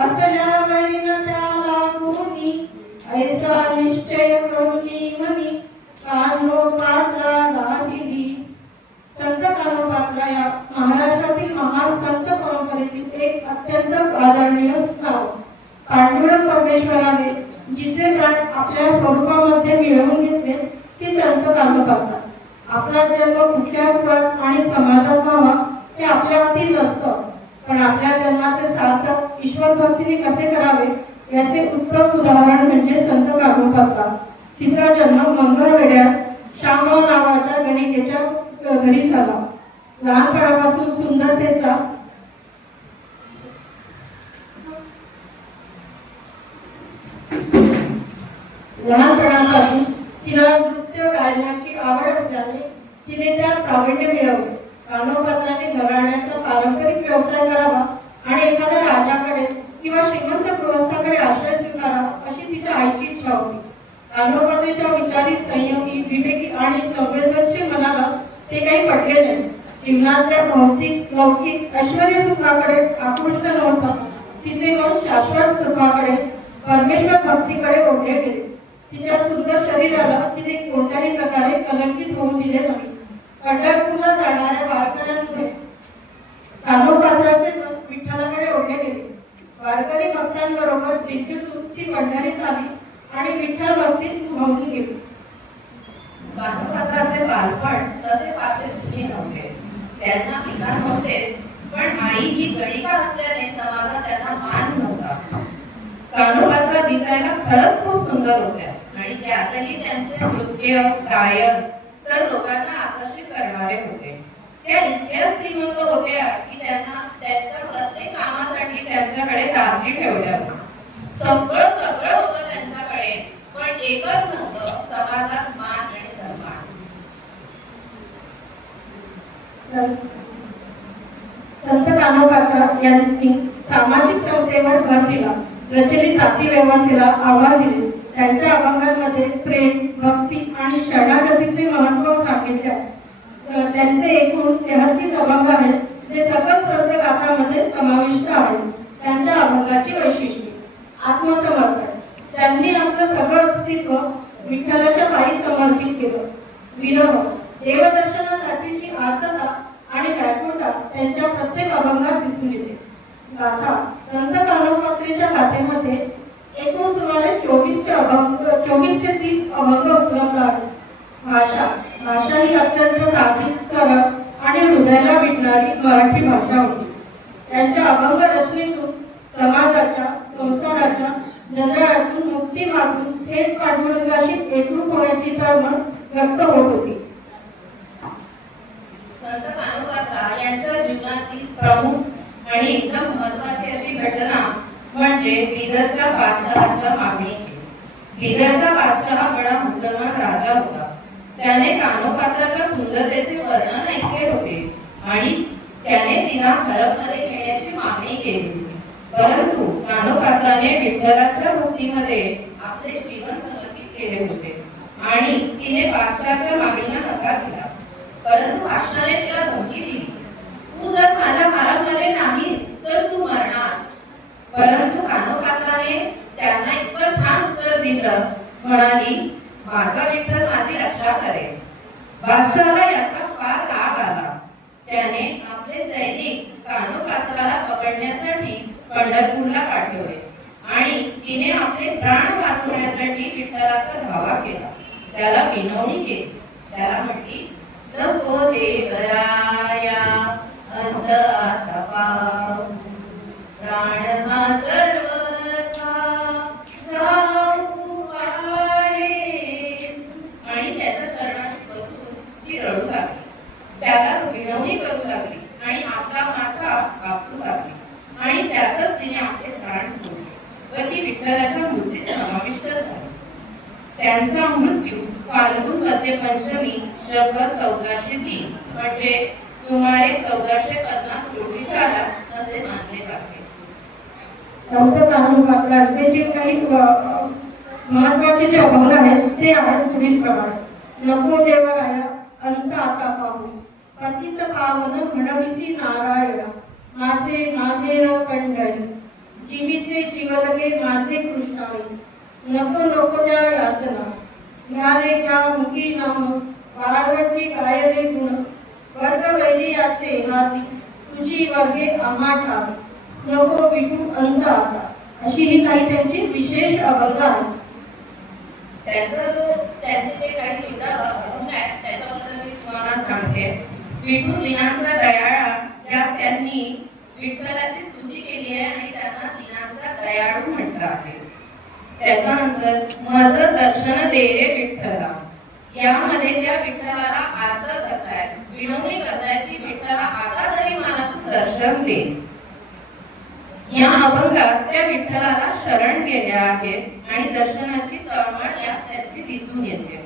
असल्या वैन त्याला कोणी ऐसा निश्चय करुणी मनी कानोपातला लागिली. संत कानोपातला या महाराष्ट्रातील महान संत परंपरेतील एक अत्यंत आदरणीय नाव. पांडुरंग परमेश्वराने जिचे प्राण आपल्या स्वरूपामध्ये मिळवून घेतले ते संत कानोपातला. आपला जन्म कुठल्या कुळात आणि समाजात व्हावा ते आपल्या हाती नसतं, पण आपल्या जन्माचे सार्थक ईश्वर भक्तीने कसे करावे याचे उत्तम उदाहरण म्हणजे संत कानोपातला. तिचा जन्म मंगळवेढ्यात श्यामा नावाच्या गणिकेच्या घरी झाला. लहानपणापासून सुंदरतेचा तिला नृत्य गायनाची आवड असल्याने तिने त्यात प्रावीण्य मिळवले. कानोपात्राने घराण्याचा पारंपरिक व्यवसाय करावा आणि एखाद्या राजाकडे किंवा श्रीमंत गृहस्थाकडे आश्रय स्वीकारावा अशी तिच्या आईची इच्छा होती. कानोपात्रीच्या विचारी संयमी, विवेकी आणि संवेदनशील मनाला ते काही पटले नाही. जीवनातल्या भौतिक लौकिक ऐश्वर्य सुखाकडे आकृष्ट नव्हता. तिचे मन शाश्वत सुखाकडे परमेश्वर भक्तीकडे ओढले गेले. तिच्या सुंदर शरीराला तिने कोणत्याही प्रकारे कलंकित होऊ दिले नाही. पंढरपूरला जाणाऱ्या वारकऱ्यांमुळे कानोपात्राचे मन विठ्ठलाकडे ओढले गेले. वारकरी भक्तांबरोबर दिव्यसूत ती पंढरीस आली आणि विठ्ठल भक्तीत भावून गेली. कानोपात्राचे बालपण तसे फारसे सुखी नव्हते. त्यांना पिता नव्हतेच, पण आई ही गणिका असल्याने समाजात त्यांना मान नव्हता. कानोपात्रा दिसायला खरंच खूप सुंदर होत्या आणि त्यातही त्यांचे नृत्य गायन तर लोकांना आकर्षित करणारे होते. त्या इतक्या श्रीमंत होत्या की त्यांना त्यांच्या प्रत्येक कामासाठी त्यांच्याकडे दासी ठेवल्या होत्या. सगळं होतं त्यांच्याकडे, पण एकच नव्हतं, समाजात मान आणि सन्मान. संत कानोपात्रा यांनी सामाजिक समतेवर भर दिला, प्रचलित जाती व्यवस्थेला आव्हान दिले. त्यांच्या अभंगांमध्ये प्रेम, भक्ती आणि शरणागतीचे महत्त्व सांगितले. त्यांचे एकूण 33 अभंग आहेत, जे सकल संत गाथांमध्ये समाविष्ट आहेत. त्यांच्या अभंगाची वैशिष्ट्ये: आत्मसमर्पण, त्यांनी आपलं सगळं अस्तित्व विठ्ठलाच्या पायी समर्पित केलं. विरह, देवदर्शनासाठीची आर्तता आणि व्याकुळता त्यांच्या प्रत्येक अभंगात दिसून येते. गाथा, संत कानोपात्रेच्या गाथेमध्ये एकूण सुमारे 24 ते 30 अभंग उपलब्ध आहेत. भाषा ही अत्यंत साधी, सरळ आणि हृदयाला भिडणारी मराठी भाषा होती. त्यांच्या अभंग रचनेतून समाजाच्या, संसाराच्या जंजाळातून मुक्ती मागून थेट पांडुरंगाशी एकरूप होण्याची तळमळ व्यक्त होत होती. संत कानोपात्रा यांच्या जीवनातील प्रमुख आणि एकदम महत्त्वाची अशी घटना म्हणजे बिदरच्या बादशहाच्या मागणीची. बिदरचा बादशहा बडा मुसलमान राजा होता. त्याने कानोपात्राच्या सुंदरतेचे वर्णन ऐकले होते आणि त्याने तिला हरपमध्ये घेण्याची मागणी केली होती. परंतु कानोपात्राने विठ्ठलाच्या भक्तीमध्ये आपले जीवन समर्पित केले होते आणि तिने बादशहाच्या मागणीला नकार दिला. परंतु बादशहाने तिला धमकी दिली, तू जर माझ्या हरपमध्ये नाहीस तर तू मरणार. परंतु कानोपात्राने त्यांना इतकं छान उत्तर दिलं, म्हणाली, माझा विठ्ठल माझी रक्षा करेल. बादशहाला याचा फार राग आला. त्याने आपले सैनिक कानोपात्राला पकडण्यासाठी पंढरपूरला पाठवले आणि तिने आपले प्राण वाचवण्यासाठी विठ्ठलाचा धावा केला. त्याला विनवणी केली. त्याला म्हटली, नको देवराया अंत असा पाव, प्राण हा सर्वथा जाऊ पाडे. आणि त्याच्या चरणाशी बसून ती रडू लागली. त्याला विनवणी करू लागली आणि आपला माथा आपटू लागली आणि त्यातच तिने आपले प्राण सोडले व ती विठ्ठलाच्या मूर्तीत समाविष्ट झाली. त्यांचा मृत्यू फाल्गुन वद्य पंचमी शक 1403 म्हणजे सुमारे 1450 रोजी झाला असे मानले जाते. संत कानोपात्राचे जे काही महत्वाचे जे अभंग आहेत ते आहेत पुढील प्रमाणे: नको देवराया अंत आता पाहू, पतित पावन म्हणविसी नारायण, माझे माझे र पंढरी, जीवीचे जीवलगे माझे कृष्णाई, नको नको त्या यातना, घ्या रे घ्या मुखी नाम, वाळवंटी गायले गुण, वर्ग वैरियाचे हाती, तुझी वर्गे आम्हा ठावी, नको विठू अंत आता. अशी ही काही त्यांची विशेष अभंग आहेत. त्यांचे जे काही निवडा अभंग आहेत त्याच्याबद्दल मी तुम्हाला सांगते. विठू दिनांचा दयाळा, ज्यात त्यांनी विठ्ठलाची स्तुती केली आहे आणि त्यांना दिनांचा दयाळू म्हटलं आहे. त्याच्यानंतर माझं दर्शन दे रे विठ्ठला, यामध्ये त्या विठ्ठलाला आर्त करतायत, विनवणी करतायत की विठ्ठला आता तरी मला तू दर्शन दे. या अभंगात त्या विठ्ठलाला शरण गेल्या आहेत आणि दर्शनाची तळमळ यात त्यांची दिसून येते.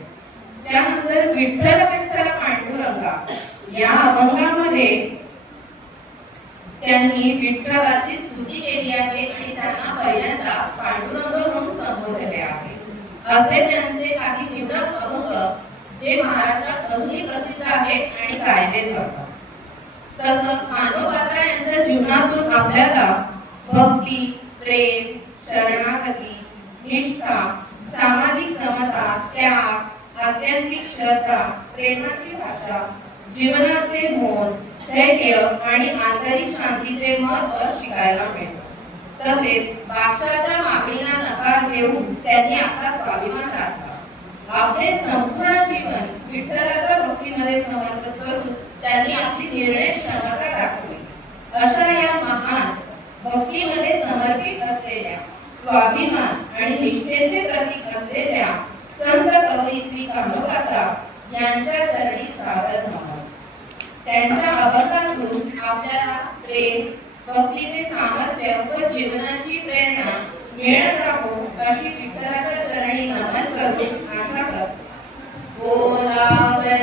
त्यानंतर विठ्ठल विठ्ठल पांडुरंगा या अभंगामध्ये त्यांनी विठ्ठलाची स्तुती केली आहे आणि त्यांना पहिल्यांदा पांडुरंग म्हणून संबोधले आहे. असे त्यांचे काही निवडक अभंग जे महाराष्ट्रात अजूनही प्रसिद्ध आहेत आणि गायले जातात. तसंच कानोपात्रा यांच्या जीवनातून आपल्याला भक्ती, प्रेम, शरणागती, निष्ठा, सामाजिक समता, त्याग, आध्यात्मिक श्रद्धा, प्रेमाची भाषा, जीवनाचे मोल, धैर्य आणि आंतरिक शांतीचे महत्त्व शिकायला मिळतं. तसेच भाषाच्या मागणीला नकार देऊन त्यांनी आपला स्वाभिमान राखला. आपले संपूर्ण जीवन विठ्ठलाच्या भक्तीमध्ये समर्पित करून त्यांनी आपली निर्णय क्षमता दाखवली. अशा या महान भक्तीमध्ये समर्पित असलेल्या, स्वाभिमान आणि निष्ठेचे प्रतीक असलेल्या संत कवयित्री कामोबाता यांच्या चरणी सादर व्हावं. त्यांच्या अभंगातून आपल्याला प्रेम, भक्तीचे सामर्थ्य व जीवनाची प्रेरणा मिळत राहो अशी विठ्ठलाच्या चरणी नमन करून आशा करतो. बोलावले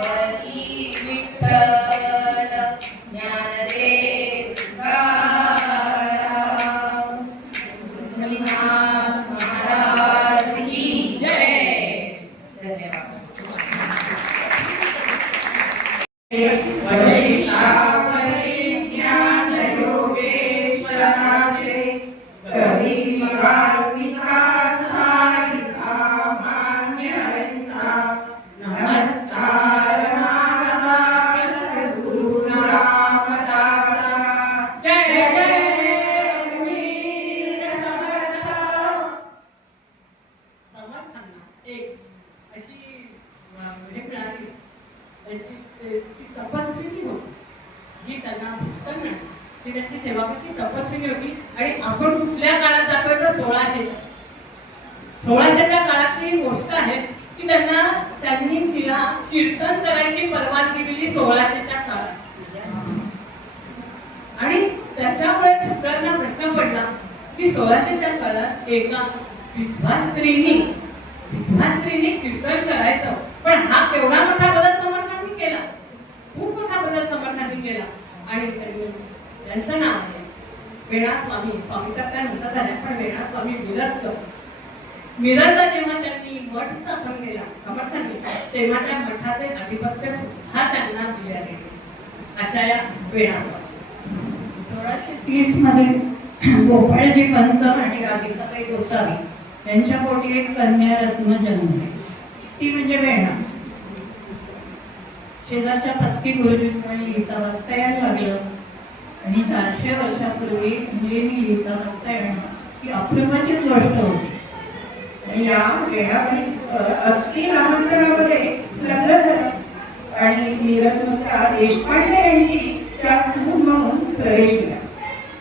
बळी विठ्ठल ज्ञानदेव तुकाराम. गणनाथ महाराज की जय. धन्यवाद. समर्थांना एक अशी हे मिळाली, ती तपस्विनी होती, जी त्यांना भक्त मिळाली. ती त्यांची सेवा करती तपस्विनी होती. आणि आपण कुठल्या काळात जातोय तर 1600च्या काळातली गोष्ट आहे की त्यांनी तिला कीर्तन करायची परवानगी दिली 1600च्या काळात. आणि त्याच्यामुळे सगळ्यांना प्रश्न पडला की 1600च्या काळात एका विधवा स्त्रीनी कीर्तन करायचं, पण हा केवढा मोठा बदल समर्थांनी केला, खूप मोठा बदल समर्थांनी केला. आणि त्यांचं नाव आहे वेणा स्वामी. स्वामी तर काय म्हणतात झाल्या, पण वेणा स्वामी मिरजला जेव्हा त्यांनी मठ स्थापन केला समर्थांनी, तेव्हा त्या मठाचे अधिपत्य सुद्धा त्यांना दिले गेले. अशा या वेणा स्वामी. 1630 मध्ये गोपाळजी पंत आणि राधिकाबाई गोसावी यांच्या पोटी एक कन्या रत्न जन्मली, ती म्हणजे वेणा. शेजारच्या पत्की गुरुजींना लिहिता वाचता यायला लागलं आणि 400 वर्षापूर्वी मुलींनी लिहिता वाचता येणं ही अप्रमाणित गोष्ट होती. या वेळापैकी अगदी लहानपणामध्ये लग्न झालं आणि मिरजमधल्या देशपांडे यांची त्या सून म्हणून प्रवेश केला.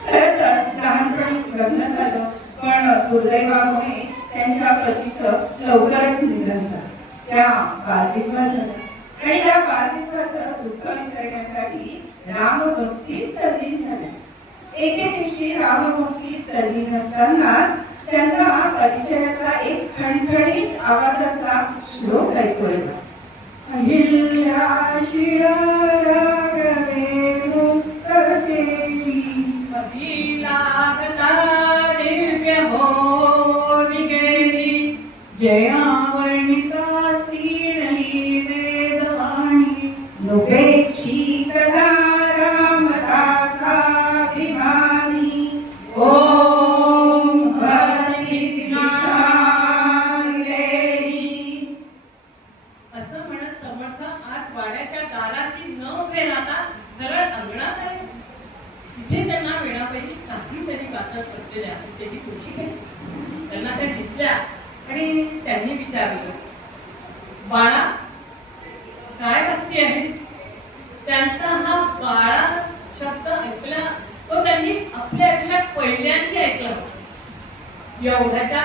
खरं तर लहानपणी लग्न झालं, पण दुर्दैवामुळे त्यांच्या पतीचं लवकरच निधन झालं. त्या बालविधवा झाल्या आणि या बालविधवाचं दुःख विसरण्यासाठी रामभक्तीत तल्लीन झाल्या. एके दिवशी रामभक्तीत तल्लीन असतानाच त्यांना परिचयाचा एक खणखणीत आवाजाचा श्लोक ऐकू आला. अहिल्या शिरा राघवेंद्र करतेची कधी लागला दिव्य होरी गेली, जया वर्णिका श्रीणही वेदवाणी लोकेची कला रामदासाभिमानी. ओम भक्ती असं म्हणत समर्थ आत वाड्याच्या दाराशी न उभे राहता सरळ अंगणात आले. तिथे त्यांना वेणाबाई काहीतरी वाचत बसलेल्या त्याची खुशी केली. त्यांना त्या दिसल्या आणि त्यांनी विचारलं, बाळा काय वाचते आहे? त्यांचा हा बाळा शब्द ऐकला तो त्यांनी आपल्या आयुष्यात पहिल्यांदा ऐकला. एवढ्याच्या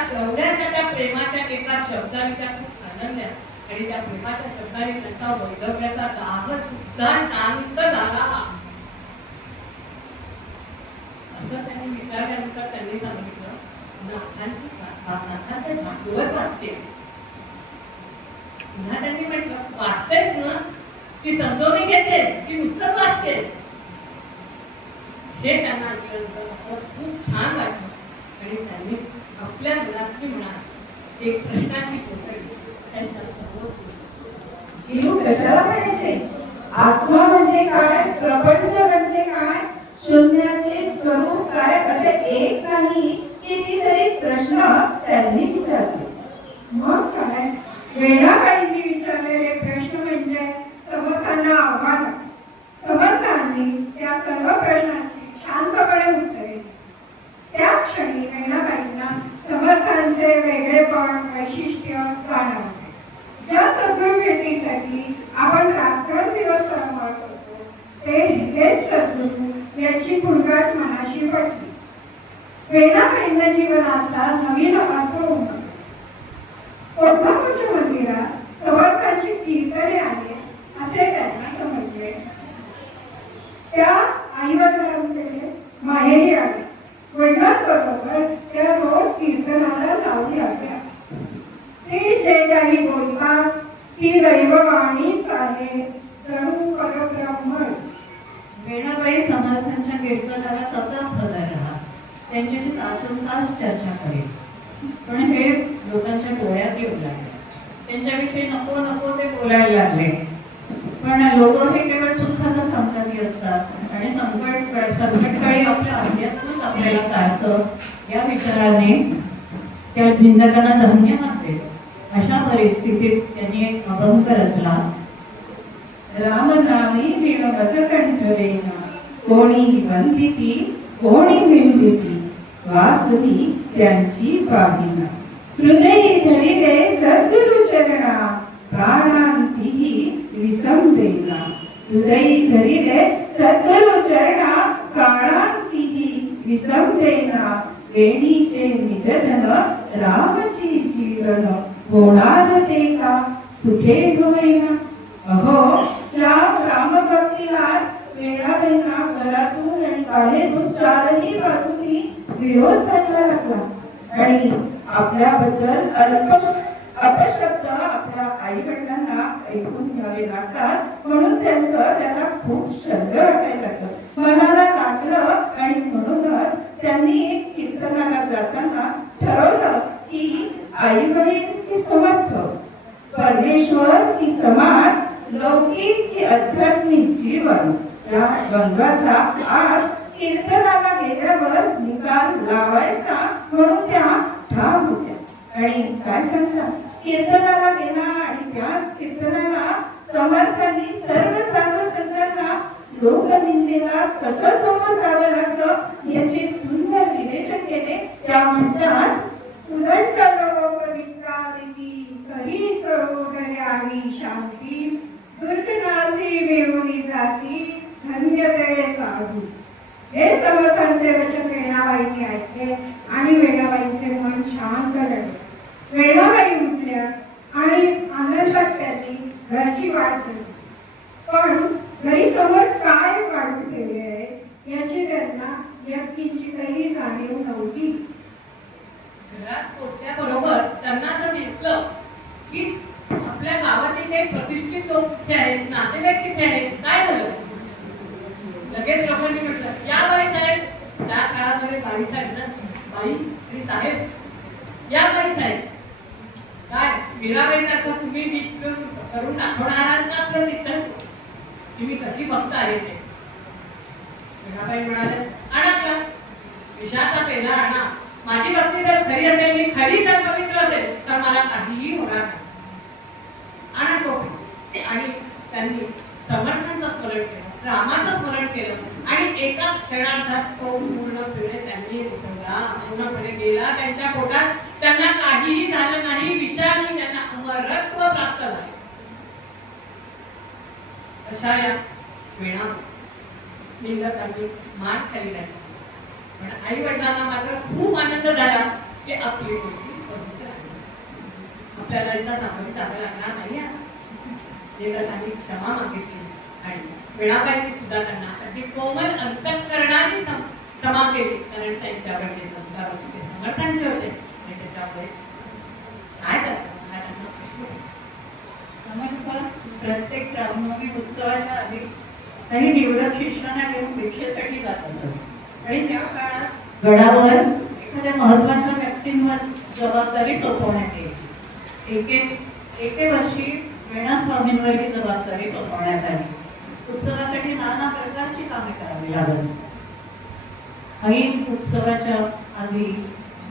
त्या प्रेमाच्या एका शब्दांच्या खूप आनंद आणि त्या प्रेमाच्या शब्दाने त्यांचा वैधव्याचा दाह सुद्धा शांत झाला. असं त्यांनी विचारल्यानंतर त्यांनी सांगितलं, नाथांचे भागवत वाचते. पुन्हा त्यांनी म्हटलं, वाचतेस ना, की समजवून घेतेस की नुसतंच वाचतेस? हे त्यांना ऐकल्यानंतर खूप छान वाटलं आणि त्यांनी आपल्या मुलाची मनात एक प्रश्नाची पोकळी त्यांच्या समोर ठेवली. जीव कशाला म्हणायचे? आत्मा म्हणजे काय? प्रपंच म्हणजे काय? शून्याचे स्वरूप काय? असे एक नाही कितीतरी प्रश्न त्यांनी विचारले. वेणाबाईंनी विचारलेले प्रश्न म्हणजे समर्थांना आव्हानच. समर्थांनी त्या सर्व प्रश्नांची शांतपणे उत्तरे दिली. त्या क्षणी वेणाबाईंना समर्थांचे वेगळेपण, वैशिष्ट्य जाणवले. ज्या सद्गुरू भेटीसाठी आपण रात्रंदिवस तळमळ करतो ते हेच सद्गुरू याची गुणगाठ मनाशी पडली. वेणाबाईंना जीवनाचा नवीन अर्थ उमटला. कोल्हापूरच्या मंदिरात समर्थांची कीर्तने आली असे त्यांना समजले. त्या आईवडिलांकडे माहेरी आले. वडिलांबरोबर त्या रोज कीर्तनाला जाऊ लागल्या. ते जे काही बोलतात ती दैववाणीच आहे, जणू परब्रह्मच. वेणाबाई समर्थांच्या कीर्तनाला सतत हजर राहत. त्यांच्याशी तासनतास चर्चा करेल. पण हे लोकांच्या डोळ्यात येऊ लागले. त्यांच्याविषयी नको नको ते बोलायला लागले. पण लोक हे केवळ सुखाचा संतती असतात आणि संकटकाळी आपल्या आध्यात्मच आपल्याला काढतं या विचाराने त्या निंदकांना धन्य मानते. अशा परिस्थितीत त्यांनी एक अभंग रचला. रामनामी विणवस कंठवेना, कोणी वंदिती कोणी निंदिती, वासवी त्यांची पाविना. हृदयी धरिले सद्गुरु चरणा, प्राणांतीही विसंवेना. हृदयी धरिले सद्गुरु चरणा, प्राणांतीही विसंवेना. वेणीचे निजधन रामची जीवन, होणार ते का सुखे होईना. अहो, या रामभक्तीलाच वेणाबाईंना घरातून आणि बाहेरून चारही बाजूनी विरोध व्हायला लागला आणि आपल्याबद्दल अपशब्द आपल्या आई वडिलांना ऐकून घ्यावे लागतात म्हणून त्याला खूप शंका वाटायला लागलं, मनाला लागलं. आणि म्हणूनच त्यांनी एक कीर्तनाला जाताना ठरवलं की आई वडील की समर्थ, परमेश्वर की समाज, लौकिक की आध्यात्मिक जीवन, या द्वंद्वाचा आज कीर्तनाला गेल्यावर निकाल लावायचा म्हणून त्या ठाम होत्या. आणि काय सांगतात, कीर्तनाला गेला आणि त्याच कीर्तनाला समर्थांनी सर्व साधू संतांना लोकनिंदेला कसं समोर जावं लागलं याचे सुंदर विवेचन केले. त्या म्हणतात, उदंड लोकविद्या देवी, करी सरोदर्यावी शांती, दुर्जनासी मिळवली जाती, धन्य ते साधू. हे समर्थांचे वचन वेणाबाईंनी ऐकले आणि वेणाबाईंचे मन शांत झाले. वेणाबाई उठल्या आणि आनंदात त्यांनी घरची वाट धरली. पण घरी समोर काय वाढून ठेवले आहे याची त्यांना व्यक्तींची जाणीव नव्हती. घरात पोचल्याबरोबर त्यांना असं दिसलं की आपल्या गावातील काही प्रतिष्ठित लोक तिथे आहेत, नातेवाईक तिथे आहेत. काय झालं? लगेच लोकांनी म्हटलं, या बाई साहेब. त्या काळामध्ये बाई साहेब ना, बाई आणि साहेब, या बाई साहेब. काय मीराबाई सारखं तुम्ही निष्ठ करून दाखवणार आहात का आपलं सिद्ध की मी कशी भक्त आहे ते? मीराबाई म्हणाले, आणा क्लास, विषाचा पेला आणा. माझी भक्ती जर खरी असेल, मी खरी जर पवित्र असेल तर मला काहीही होणार नाही. आणा तो. आणि त्यांनी समर्थांचं स्मरण केलं, रामाचं स्मरण केलं आणि एका क्षणार्धात तो पूर्णपणे त्यांनी पूर्णपणे गेला त्यांच्या पोटात. त्यांना काहीही झालं नाही. विषाने त्यांना अमरत्व प्राप्त झाले. अशा या वेळा निंदकांनी मान खाली राहिली. पण आई वडिलांना मात्र खूप आनंद झाला की आपली गोष्टी पवित्र आहे, आपल्याला याचा सामोरे जावं लागणार नाही. निंदकांनी क्षमा मागितली आणि वेळाबाईंनी सुद्धा त्यांना अगदी कोमल अंतःकरणाने क्षमा केली, कारण त्यांच्यावर जे संस्कार होते ते समर्थांचे होते आणि त्याच्यामुळे काय करतात हा त्यांना प्रश्न. समर्थ प्रत्येक रामनवमी उत्सवाच्या आधी काही निवडक शिष्यांना घेऊन भिक्षेसाठी जात असत आणि त्या काळात गडावर एखाद्या महत्वाच्या व्यक्तींवर जबाबदारी सोपवण्यात यायची. एके वर्षी वेणा स्वामींवर ही जबाबदारी सोपवण्यात आली. उत्सवासाठी नाना प्रकारची कामे करावी लागली. ऐन उत्सवाच्या आधी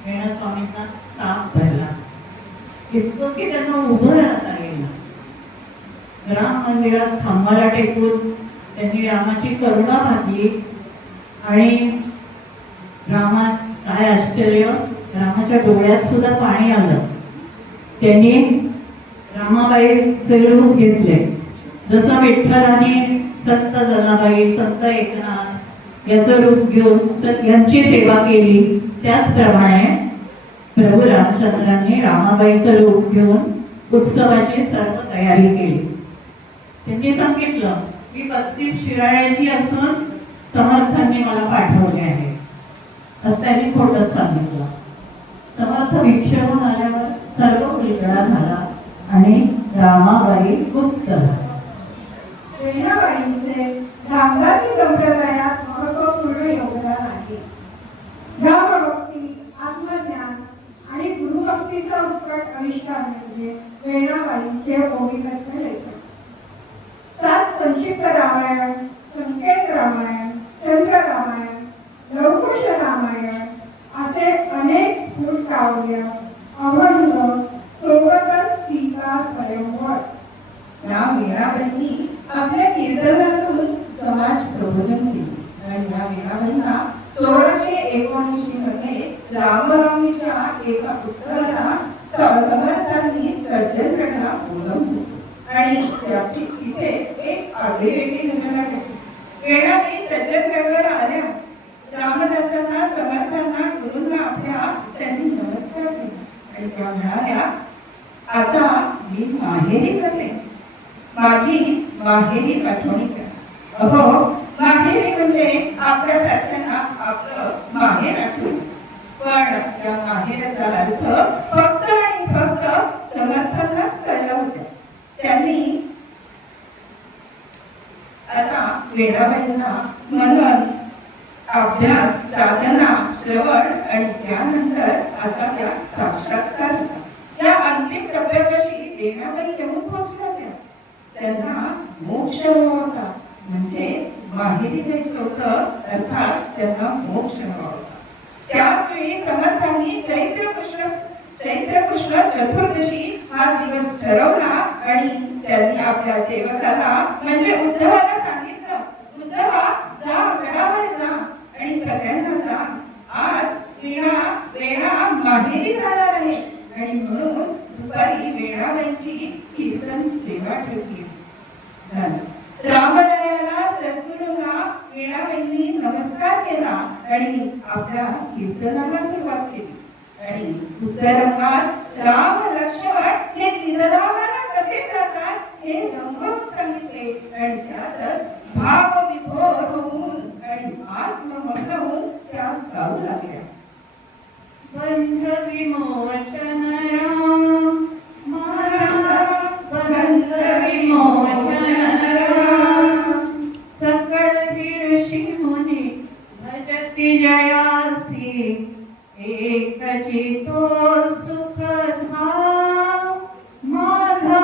वेणा स्वामींना ताप भरला. इतकं की त्यांना उभं राहता येईल. राम मंदिरात खांबाला टेकून त्यांनी रामाची करुणा पाहिली आणि रामात काय आश्चर्य, रामाच्या डोळ्यात सुद्धा पाणी आलं. त्यांनी रामाबाईचे रूप घेतले. जसं विठ्ठलाने संत जनाबाई, संत एकनाथ याचं रूप घेऊन यांची सेवा केली, त्याचप्रमाणे प्रभू रामचंद्रांनी रामाबाईचं रूप घेऊन उत्सवाची सर्व तयारी केली. त्यांनी सांगितलं की 32 शिराळ्याची असून समर्थांनी मला पाठवले आहे, असं त्यांनी खोटंच सांगितलं. समर्थ भिक्षेहून आल्यावर सर्व उलगडा झाला आणि रामाबाई गुप्त झाल्या. बहिणाबाईंचे रामदासी संप्रदायात महत्वपूर्ण योगदान आहे. धर्मभक्ती, आत्मज्ञान आणि गुरुभक्तीचा उत्कट आविष्कार म्हणजे बहिणाबाईंचे ओविगत्व लेखन. 7 संक्षिप्त रामायण, संकेत रामायण, चंद्र रामायण, लवकुश रामायण असे अनेक स्फुट काव्य, अभंग, सोबतच सीता स्वयंवर. या वीणाबाईंनी आपल्या कीर्तनातून समाज प्रबोधन केले आणि या वीणाबाईंना 1679 मध्ये रामनवमीच्या एका पुस्तकाला समर्थांनी सज्जनगडला बोलावले आणि तिथे एक आगळीवेगळी घटना घडली. वीणाबाई सज्जनगडवर आल्या. रामदासांना, समर्थांना, गुरूंना आपल्या त्यांनी नमस्कार केला आणि त्या म्हणाल्या, आता मी माहेरी जाते, माझी माहेरी आठवणी करा. अहो, माहेरी म्हणजे आपल्यासारख्यांना आपलं माहेर आठवण. पण त्या माहेरचा अर्थ फक्त आणि फक्त समर्थांनाच कळला होता. त्यांनी आता वीणाबाईंना मनन, अभ्यास, साधना, श्रवण आणि त्यानंतर आता त्या साक्षात्कार होता. या अंतिम टप्प्यापाशी वीणाबाई येऊन पोहोचल्या. त्यांना मोक्ष हवा होता, म्हणजेच माहेरी जायचं होतं, अर्थात त्यांना मोक्ष हवा होता. त्याच वेळी समर्थांनी चैत्र कृष्ण चतुर्दशी हा दिवस ठरवला आणि त्यांनी आपल्या सेवकाला म्हणजे उद्धवाला सांगितलं, उद्धवा जा, गडावर जा आणि सगळ्यांना सांग, आज वीणा माहेरी जाणार आहे आणि म्हणून दुपारी वीणाबाईंची कीर्तन सेवा ठेवली. रामरायाला, सद्गुरूंना वीणाबाईंनी नमस्कार केला आणि आपल्या कीर्तनाला सुरुवात केली. आणि उत्तरंगात राम, लक्ष्मण हे गिररामाला कसे जातात हे रंगवून सांगितले आणि त्यातच भाव विभोर होऊन आणि आत्ममग्न होऊन त्या गाऊ लागल्या. बंध विमोचन राम, बंध विमोचन राम, सकळ ऋषी मुनी भजती जयासी, एकची तो सुख धाम, माझा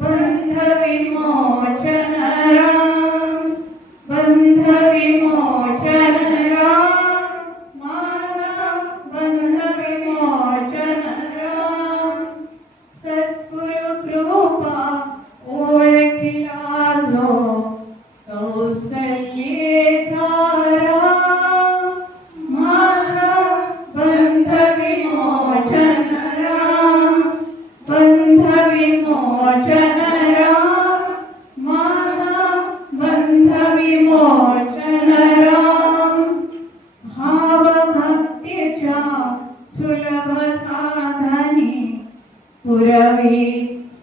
बंध विमोचन राम, बंध विमोचन राम, माझा बंध विमोचन राम. सद्गुरु कृपा ओळखिला जो कौसल्येचा राम, माझा बंध विमोचन राम, बंध विमोचन राम, माझा बंध विमोचन राम. भाव भक्तीच्या सुलभ साधनी पुरवी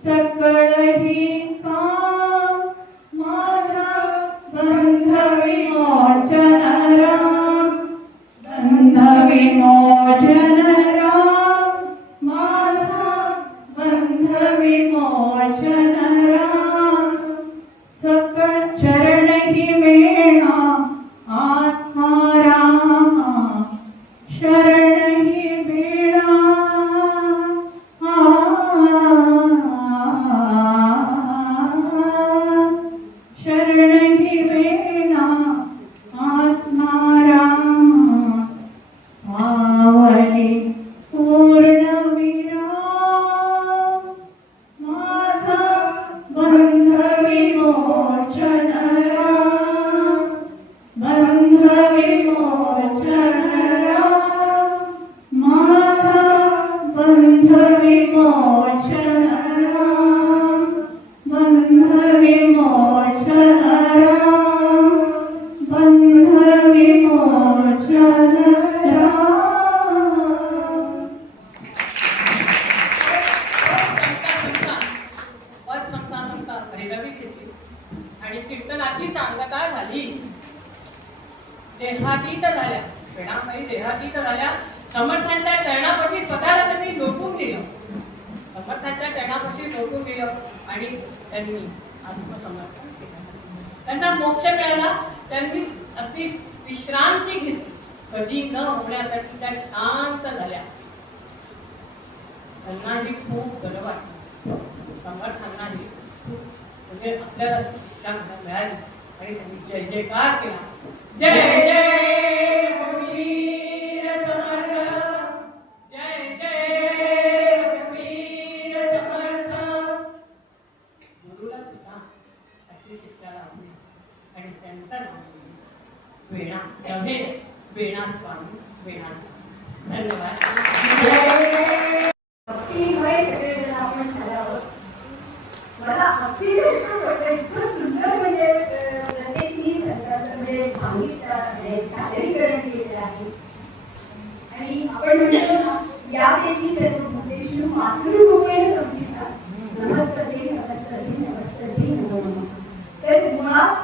सकळही काम, माझा बंध विमोचन राम, बंध विमोचन राम, माझा बंध विमोचन राम. सकळ चरणही मेणा आत्मा रामा, शरणही वेणा बंध विमोचन राम, बंध विमोचन राम, बंध विमोचन राम. पद संपता हरिरवी घेतली आणि कीर्तनाची सांगता झाली. देहातीत झाल्या, वेणाबाई देहातीत झाल्या. समर्थांच्या चरणापाशी स्वतःला त्यांनी लोटून दिलं, समर्थांच्या चरणापाशी लोटून दिलं आणि त्यांनी आत्मसमर्पण केलं. त्यांना मोक्ष मिळाला. त्यांनी अगदी विश्रांती घेतली. कधी न होण्यासाठी त्या शांत झाल्या. त्यांनाही खूप बरं वाटलं. समर्थांनाही म्हणजे आपल्याला शिक्षा मिळाली आणि त्यांनी जय जयकार केला. जय जय रघुवीर समर्थ, जय जय रघुवीर समर्थ. गुरुला सुद्धा अशी शिक्षा लावली आणि त्यांचं नाव वेणा नव्हे, वेणा स्वामी, वेणा स्वामी. धन्यवाद. भक्तिमय सगळेजण आपण झाल्यावर मला अगदी वाटतं इतकं सुंदर म्हणजे प्रत्येकी संतांचं म्हणजे सांगितलं आहे, सादरीकरण केलेलं आहे. आणि आपण म्हणतो ना यापैकी सर्व भूतेषु मातृरूपेण संस्थिता नमस्तते नमस्तते नमस्तते नमो नमः. तर मुळात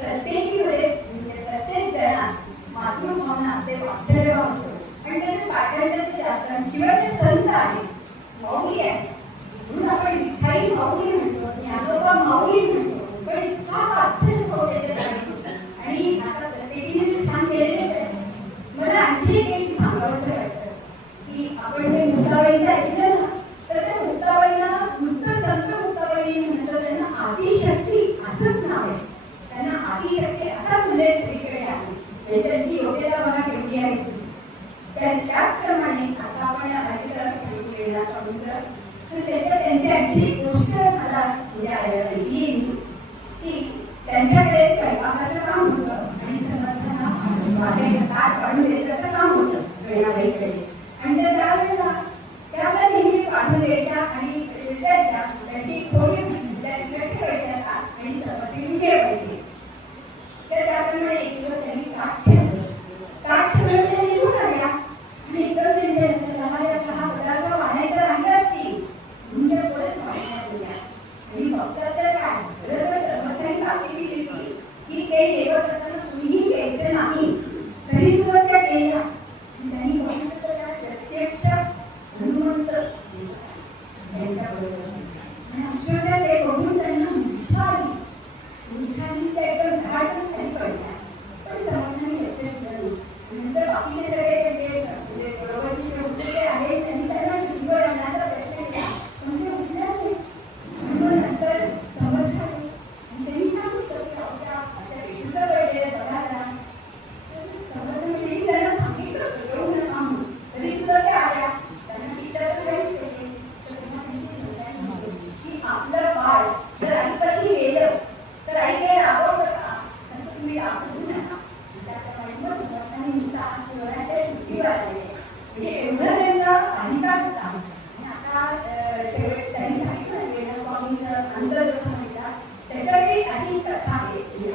प्रत्येकीमध्ये म्हणजे प्रत्येक जणात मातृभावना असते, वात्सल्यभाव असतो. आणि त्याचे पाठांतर जास्त आणि शिवाय ते संत आहे, माऊली आहे. म्हणून आपण विठाई माऊली म्हणतो, ज्ञानोबा माऊली म्हणतो. पण इतका वात्सल्यभाव त्याच्यात आहे. आणि आता प्रत्येकीने छान केलेलं आहे. मला आणखी एक सांगावंसं वाटतं की आपण जे मुक्ताबाईचं ऐकलं ना, तर त्या मुक्ताबाईला नुसतं संत मुक्ताबाई म्हणतात. त्यांना आदिशक्ती असंच नाव आहे. त्यांना आदिशक्ती असा फुले सगळीकडे आहे. त्यांची योग्यता बघा केली आहे. त्याचप्रमाणे आता आपण अधिकार सांगितलेला स्वामींचं, तर त्यांची आणखी एक गोष्ट मला म्हणजे ऐकली की त्यांच्याकडे स्वयंपाकाचं काम होतं आणि समर्थांना ताट पाडून द्यायचं काम होतं वेणाबाईकडे. आणि त्यावेळेला त्या आपल्या नेहमी पाठवून द्यायच्या आणि द्यायच्या. त्यांची खोली त्या तिकडे ठेवायच्या ताट आणि समर्थांनी जेवायचे. तर त्याप्रमाणे एक दिवस त्यांनी ताट ठेवलं. ताट ठेवलं त्यांनी निघून आल्या आणि इकडं त्यांच्या चहा पदार्थ वाढायचा राहिला असतील म्हणून त्या परत वाढायला गेल्या. आणि बघतात तर काय बरोबर समर्थांनी ताकीद दिली की ते जेवत असताना तुम्हीही यायचं नाही. तरी सुद्धा त्या गेल्या. त्यांनी बघितलं तर त्या प्रत्यक्ष हनुमंत त्यांच्याबरोबर आणि अक्षरशः ते बघून त्यांना मूर्छा आली. मूर्छा आली त्या एकदम घाटून खाली पडल्या. पण समर्थांनी लक्ष दिलं नाही. नंतर बाकीचे सगळे म्हणजे बरोबरचे होते ते आले. त्यांनी त्यांना शुद्धीवर आणण्याचा प्रयत्न केला पण ते उठल्या नाही. म्हणून नंतर समर्थ आले आणि त्यांनी सांगितलं की आपल्या अशा विशुद्ध पडलेल्या बघायला समर्थांनी त्यांना सांगितलं येऊ नका म्हणून. तरी सुद्धा त्या आल्या. त्यांना शिक्षा तर काहीच केली. तर तेव्हा त्यांची समस्या नव्हती की आपलं बाळ जर आईपाशी गेलं तर आई काही रागवतं का, तसं तुम्ही रागवू नका. त्याप्रमाणे मग समर्थांनी नुसता हात ठेवला त्या शुद्धीवर आले. म्हणजे एवढं त्यांचा अधिकार होता. आणि आता शेवट त्यांनी सांगितलं वेणुस्वामींचं अंतर जसं म्हटलं त्याच्याकडे अशी कथा आहे की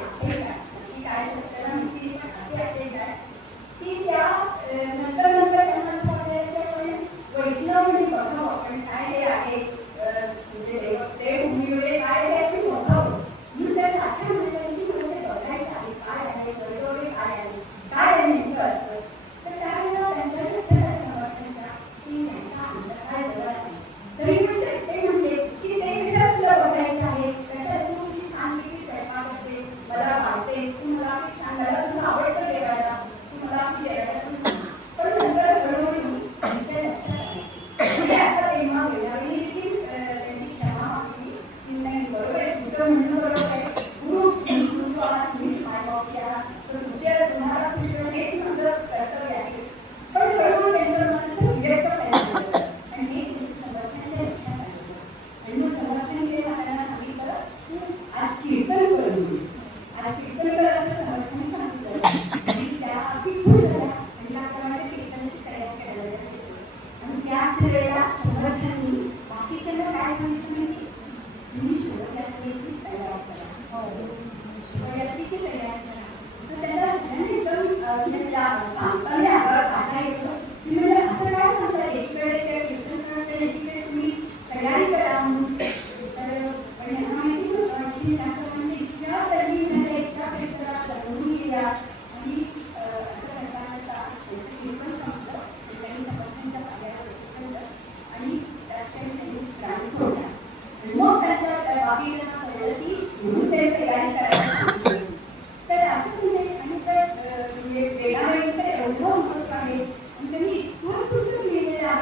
काय त्याला माहिती पण अशी आठवण आहे की त्या नंतर त्यांना असं वाटायचं वैष्णव म्हणजे बघावं आपण काय हे आहे म्हणजे देवभूमी वगैरे काय आहे ते बघावं म्हणून त्या साठ्या म्हणाल्या की मला ते बघायचं आहे काय आहे स्वर्ग वगैरे काय आहे काय नेमकं असतं. तर त्यावेळेला त्यांच्या लक्षात समर्थांच्या की त्यांचा अंतर काय बघा नाही. तरी पण ते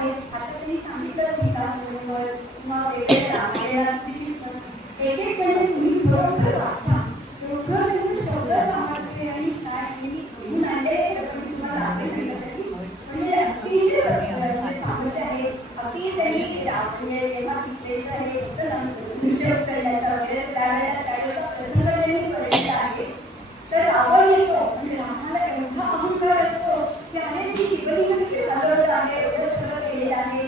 आहेत. आता तुम्ही सांगितलं सीता बरोबर किंवा वेगवेगळ्या रामायणातील एक एक म्हणजे तुम्ही बरोबर वाचा. बरोबर त्यांचे शब्द समजते आणि काय मी घेऊन आणले तुम्हाला म्हणजे अतिशय सांगत आहे. अति त्यांनी म्हणजे तेव्हा सीतेचं हे निषेध करण्याचा वगैरे त्यावेळेला प्रसंग त्यांनी कळलेला आहे. तर रावण येतो म्हणजे रामाला एवढा अहंकार असतो की अनेक ती शिवलिंग देखील हलवलं आहे, एवढं सगळं केलेलं आहे.